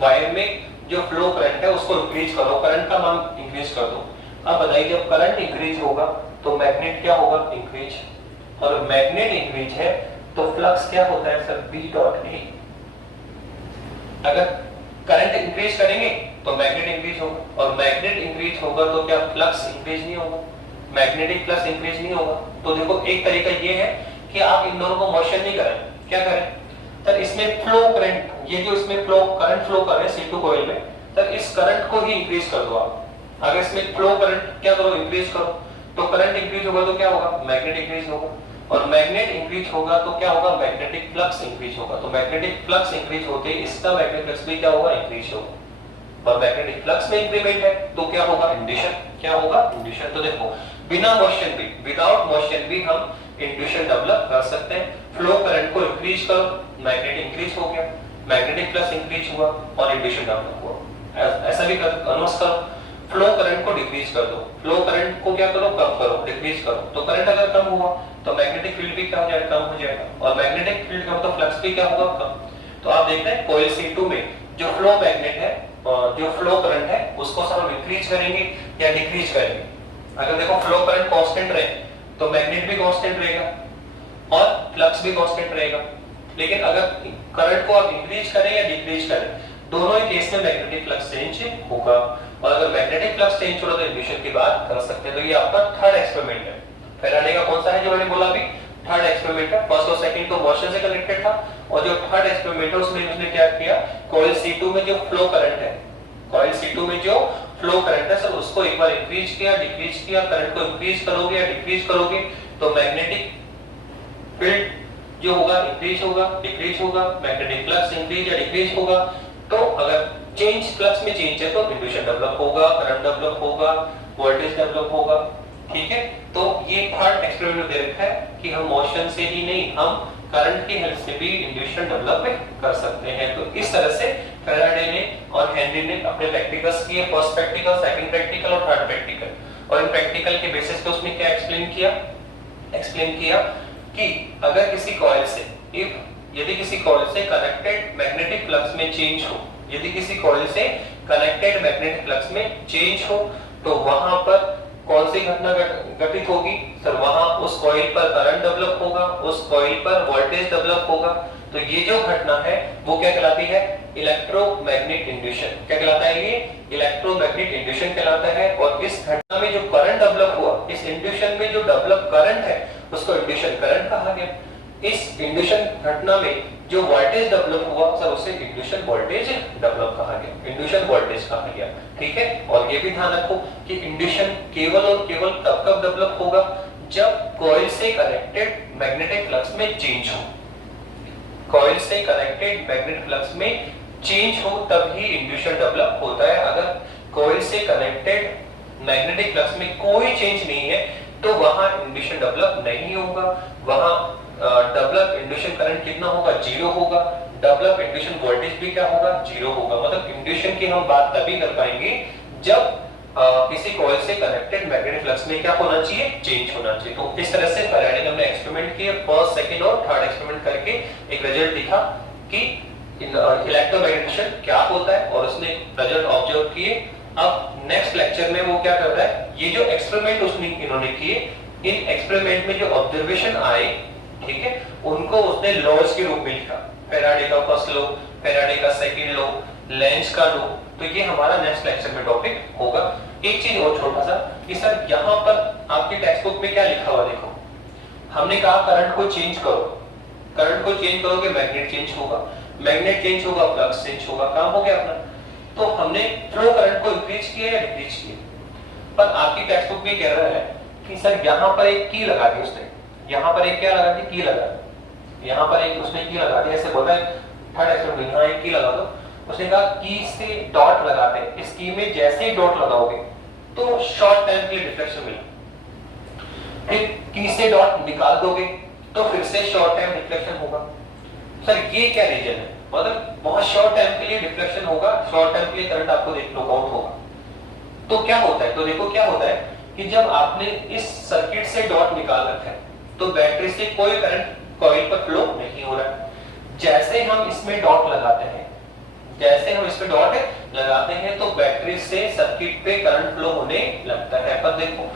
वायर में जो फ्लो करंट है उसको इंक्रीज करो, करंट का मान इंक्रीज कर दो, अब बताइए जब करंट इंक्रीज होगा तो मैग्नेट क्या होगा? इंक्रीज। और मैग्नेट इंक्रीज है तो फ्लक्स क्या होता है सर? B dot A। अगर करंट इंक्रीज करेंगे तो मैग्नेट इंक्रीज होगा, और मैग्नेट इंक्रीज होगा तो क्या फ्लक्स इंक्रीज नहीं होगा? मैग्नेटिक फ्लक्स इंक्रीज नहीं होगा। तो देखो एक तरीका ये है कि आप इन दोनों को मोशन नहीं करें, क्या करें सर? इसमें फ्लो करंट, ये जो इसमें फ्लो करंट फ्लो कर रहे हैं C2 कॉइल में, सर इस करंट को ही इंक्रीज कर दो आप। अगर इसमें फ्लो करंट क्या करो? इंक्रीज करो, तो करंट इंक्रीज होगा तो क्या होगा? मैग्नेट इंक्रीज होगा, और मैग्नेट इंक्रीज होगा तो क्या होगा? मैग्नेटिक फ्लक्स इंक्रीज होगा। तो मैग्नेटिक फ्लक्स इंक्रीज होते इसका मैग्नेटिक फ्लक्स भी क्या होगा? इंक्रीज होगा। और मैग्नेटिक फ्लक्स में इंक्रीमेंट है तो क्या होगा? इंड्यूशन। क्या होगा? इंड्यूशन। तो देखो बिना मोशन भी, विदाउट मोशन भी हम इंड्यूशन डेवलप कर सकते हैं। फ्लो करंट को इंक्रीज करो, मैग्नेट इंक्रीज हो गया, मैग्नेटिक फ्लक्स इंक्रीज हुआ और इंड्यूशन डेवलप हुआ। ऐसा भी कन्वर्स करो, फ्लो करंट को डिक्रीज कर दो, फ्लो करंट को क्या करो? कम करो, डिक्रीज करो। तो करंट अगर कम हुआ तो मैग्नेटिक फील्ड भी क्या हो जाएगा? कम हो जाएगा, और मैग्नेटिक फील्ड कम तो फ्लक्स भी क्या होगा? कम। तो आप देखते हैं कॉइल C2 में जो फ्लो मैग्नेट है, जो फ्लो करंट है उसको हम इंक्रीज करेंगे या डिक्रीज करेंगे। अगर देखो फ्लो करंट कांस्टेंट रहे तो मैग्नेट भी कांस्टेंट रहेगा, और फ्लक्स भी कांस्टेंट रहेगा। लेकिन अगर करंट को आप इंक्रीज करें या डिक्रीज करें, दोनों ही केस में मैग्नेटिक फ्लक्स चेंज होगा। और अगर मैग्नेटिक फ्लक्स चेंज हो रहा है तो इंड्यूशन की बात कर सकते हैं। तो ये आपका थर्ड एक्सपेरिमेंट है। फैराडे का कौन सा है जो मैंने बोला अभी, थर्ड एक्सपेरिमेंट है। फर्स्ट और सेकंड तो मोशन से कनेक्टेड था, और जो थर्ड एक्सपेरिमेंट है उसमें उसने क्या किया, कॉइल C2 में जो फ्लो करंट है, कॉइल C2 में जो फ्लो करंट है सर उसको एक बार इंक्रीज किया, डिक्रीज किया। करंट को इंक्रीज करोगे या डिक्रीज करोगे तो मैग्नेटिक फील्ड जो होगा इंक्रीज होगा, डिक्रीज होगा, मैग्नेटिक फ्लक्स इंक्रीज या डिक्रीज होगा। तो अगर चेंज फ्लक्स में चेंज है तो इंड्यूशन डेवलप होगा, करंट डेवलप होगा, वोल्टेज डेवलप होगा। ठीक है, तो ये थर्ड एक्सपेरिमेंट दे रखा है कि हम मोशन से ही नहीं, हम करंट की हेल्प से भी इंड्यूशन डेवलप कर सकते हैं। तो इस तरह से फैराडे ने और हेनरी ने अपने प्रैक्टिकल्स किए, फर्स्ट प्रैक्टिकल, सेकंड प्रैक्टिकल और थर्ड प्रैक्टिकल। और इन प्रैक्टिकल के बेसिस पे उसने क्या एक्सप्लेन किया कि अगर किसी कॉइल से यदि किसी कॉइल से कनेक्टेड मैग्नेटिक फ्लक्स में चेंज हो, यदि किसी कॉइल से कनेक्टेड मैग्नेटिक फ्लक्स में चेंज हो तो वहां पर कौन सी घटना घटित होगी सर, वहां उस कॉइल पर करंट डेवलप होगा, उस कॉइल पर वोल्टेज डेवलप होगा। तो ये जो घटना है वो क्या कहलाती है, इलेक्ट्रोमैग्नेटिक इंड्यूशन। क्या कहलाता है ये, इलेक्ट्रोमैग्नेटिक इंड्यूशन कहलाता है। और इस घटना में जो करंट डेवलप हुआ, इस इंड्यूशन में जो डेवलप करंट है उसको इंड्यूशन करंट कहा गया। इस इंड्यूशन घटना में जो वोल्टेज डेवलप हुआ सर उसे इंड्यूशन वोल्टेज डेवलप कहा गया, इंड्यूशन वोल्टेज कहा गया। ठीक है, और ये भी ध्यान रखो कि इंड्यूशन केवल और केवल तब कब डेवलप होगा जब कॉइल से कनेक्टेड मैग्नेटिक फ्लक्स में चेंज हो, कॉइल से कनेक्टेड मैग्नेटिक फ्लक्स में चेंज हो तब ही इंड्यूशन डेवलप होता है। अगर कॉइल से कनेक्टेड मैग्नेटिक फ्लक्स में कोई चेंज नहीं है तो वहां इंड्यूशन डेवलप नहीं होगा। वहां डेवलप इंड्यूशन करंट कितना होगा, जीरो होगा। डेवलप इंड्यूशन वोल्टेज भी क्या होगा, जीरो होगा। मतलब इंड्यूशन की हम बात तभी कर पाएंगे जब किसी कॉइल से कनेक्टेड मैग्नेटिक फ्लक्स में क्या होना चाहिए, चेंज होना चाहिए। तो इस तरह से फैराडे ने हमने एक्सपेरिमेंट किए, फर्स्ट, सेकंड और थर्ड एक्सपेरिमेंट करके एक रिजल्ट दिखा कि इलेक्ट्रोमैग्नेटिक क्या होता है और उसने रिजल्ट ऑब्जर्व किए। अब नेक्स्ट लेक्चर में वो क्या कर रहा है, ये जो एक्सपेरिमेंट इन्होंने किए, इन एक्सपेरिमेंट में जो ऑब्जर्वेशन आए, ठीक है, उनको उसने लॉज के रूप में लिखा। फैराडे का फर्स्ट लॉ, फैराडे का सेकंड लॉ, लेंज का लॉ। तो ये हमारा नेक्स्ट लेक्चर में टॉपिक होगा। एक चीज और छोटा सा कि सर यहाँ पर आपके टेक्स्ट बुक में क्या लिखा हुआ, देखो हमने कहा करंट को चेंज करो, करंट को चेंज करोगे मैग्नेट चेंज होगा, मैग्नेट चेंज होगा फ्लक्स चेंज होगा, काम हो गया अपना। तो हमने फ्लो करंट को इंक्रीज किया या डिक्रीज किया, पर आपकी टेक्स्ट बुक में कह रहा है कि सर यहाँ पर एक की लगा दी उसने, यहाँ पर एक क्या लगा दी, की लगा दी, यहाँ पर एक उसने की लगा दी, ऐसे बोलता है थर्ड एक्सपेरिमेंट यहाँ एक की लगा दो। उसने कहा की से डॉट लगाते, इस की में जैसे ही डॉट लगाओगे तो शॉर्ट टाइम के लिए डिफ्लेक्शन मिलेगा, फिर की से डॉट निकाल दोगे तो फिर से शॉर्ट टाइम डिफ्लेक्शन होगा। सर ये क्या रीजन है, मतलब बहुत शॉर्ट टाइम के लिए डिफ्लेक्शन होगा, शॉर्ट टाइम के लिए करंट आपको नो आउट होगा। तो क्या होता है, तो देखो क्या होता है कि जब आपने इस सर्किट से डॉट निकाल रखा है तो बैटरी से कोई करंट कॉइल पर फ्लो नहीं हो रहा है। जैसे हम इसमें डॉट लगाते हैं, जैसे हम इसमें डॉट लगाते हैं तो बैटरी से सर्किट पे करंट फ्लो होने लगता है। पर देखो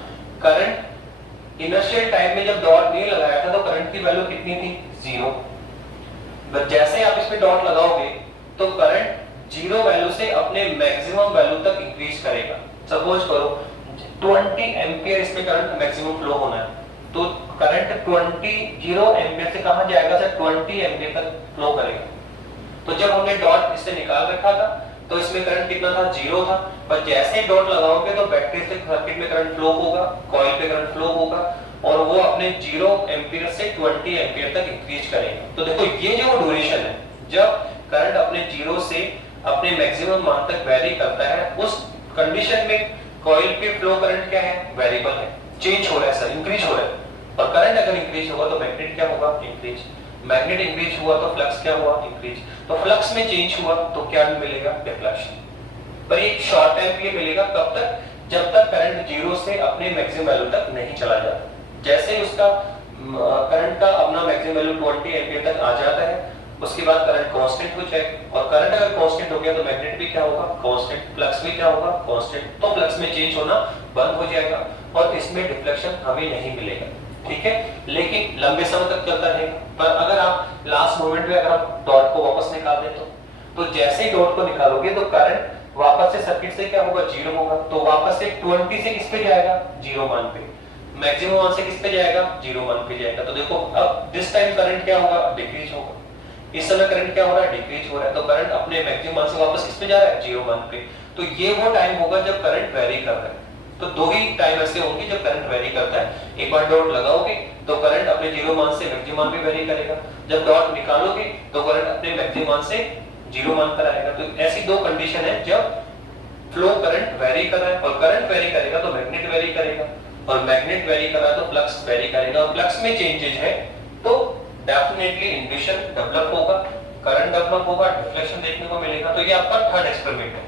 करंट इनिशियल टाइम में जब डॉट नहीं लगाया था तो करंट की वैल्यू कितनी थी, जीरो। बट जैसे आप इसमें डॉट लगाओगे तो करंट जीरो वैल्यू से अपने मैक्सिमम वैल्यू तक इंक्रीज करेगा। सपोज करो 20 एम्पियर इसमें करंट मैक्सिमम फ्लो होना है, तो करंट 20 एम्पियर से कहां जाएगा सर, 20 एम्पियर तक फ्लो करेगा। तो जब हमने डॉट इससे निकाल रखा था तो इसमें करंट कितना था, जीरो था। पर जैसे डॉट लगाओगे तो बैटरी से सर्किट में करंट फ्लो होगा, कॉइल पे करंट फ्लो होगा और वो अपने 0 एम्पियर से 20 एम्पियर तक इंक्रीज करेगा। तो देखो ये जो ड्यूरेशन है, जब करंट अपने 0 से अपने मैक्सिमम मान तक वेरी करता है, उस कंडीशन में कॉइल पे फ्लो करंट क्या है, वेरिएबल है, चेंज हो रहा है सर, इंक्रीज हो रहा है। और करंट अगर इंक्रीज होगा तो मैग्नेट क्या होगा, इंक्रीज। मैग्नेट इंक्रीज हुआ तो फ्लक्स क्या हुआ, इंक्रीज। तो फ्लक्स में चेंज हुआ तो क्या मिलेगा, डिफ्लेक्शन। पर एक शॉर्ट टाइम के लिए मिलेगा, कब तक, जब तक करंट 0 से अपने मैक्सिमम वैल्यू तक नहीं चला जाता। जैसे ही उसका करंट का अपना मैक्सिमम वैल्यू 20 एम्पियर तक आ जाता है, उसके बाद करंट कांस्टेंट हो जाएगा। और करंट अगर कांस्टेंट हो गया तो मैग्नेट भी क्या होगा, कांस्टेंट, फ्लक्स भी क्या होगा, कांस्टेंट। तो फ्लक्स में चेंज होना बंद हो जाएगा और इसमें डिफ्लेक्शन हमें नहीं मिलेगा, ठीक है, लेकिन लंबे समय तक चलता रहेगा। पर अगर आप लास्ट मोमेंट में अगर आप डॉट को वापस निकाल दें तो जैसे ही डॉट को निकालोगे तो करंट वापस से सर्किट से क्या होगा, जीरो होगा। तो वापस से 20 से किस पे जाएगा, जीरो मान पे, मैक्सिमम मान से किस पे जाएगा, जीरो मान पे जाएगा। तो देखो अब दिस टाइम करंट क्या होगा, डिक्रीज होगा। इस समय करंट क्या हो रहा है, डिक्रीज हो रहा है। तो करंट अपने मैक्सिमम मान से वापस किस पे जा रहा है, जीरो मान पे। तो ये वो टाइम होगा जब करंट वेरी कर रहा है। तो दो ही टाइम ऐसे होंगे जब करंट वेरी करता है। एक बार डॉट लगाओगे तो करंट अपने जीरो मान से मैक्सिमम मान पे वेरी करेगा, जब डॉट निकालोगे तो करंट अपने मैक्सिमम मान से जीरो मान पर आएगा। तो ऐसी दो कंडीशन है जब फ्लो करंट वेरी कर रहा है, और करंट वेरी करेगा तो मैग्नेट वेरी करेगा, और मैग्नेट वेरी कर रहा है तो फ्लक्स वेरी करेगा, और फ्लक्स में चेंजेस है तो डेफिनेटली इंड्यूशन डेवलप होगा, करंट डेवलप होगा, डिफ्लेक्शन देखने को मिलेगा। तो ये आपका थर्ड एक्सपेरिमेंट है।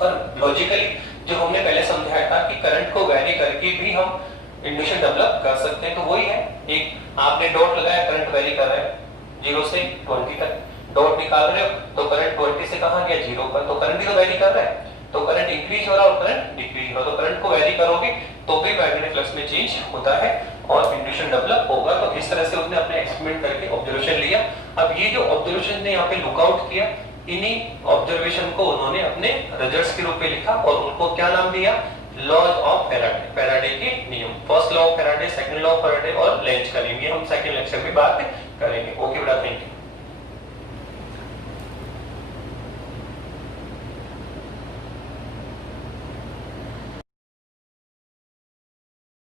और लॉजिकली जो हमने पहले समझाया था कि करंट को वेरी करके भी हम इंड्यूशन डेवलप कर सकते हैं, तो वही है। एक आपने डॉट लगाया, करंट वेरी कर रहा है 0 से 20 तक, डॉट निकाल रहे हो तो करंट 20 से कहां गया, 0 पर, तो करंट भी तो वेरी कर रहा है। तो करंट इंक्रीज हो रहा है और करंट डिक्रीज हो रहा है। तो करंट को वेरी करोगे तो भी मैग्नेटिक फ्लक्स में चेंज होता है और इंड्यूशन डेवलप होगा। तो इस तरह से उसने अपने एक्सपेरिमेंट करके ऑब्जर्वेशन लिया। अब ये जो ऑब्जर्वेशन ने यहाँ पे लुकआउट किया, इन्हीं ऑब्जर्वेशन को उन्होंने अपने रिजल्ट्स के रूप में लिखा और उनको क्या नाम दिया, लॉज ऑफ फैराडे, फैराडे के नियम। First law of Faraday, second law of Faraday और लेंज का नियम, ये हम सेकंड लेक्चर में बात करेंगे। ओके बेटा, थैंक यू।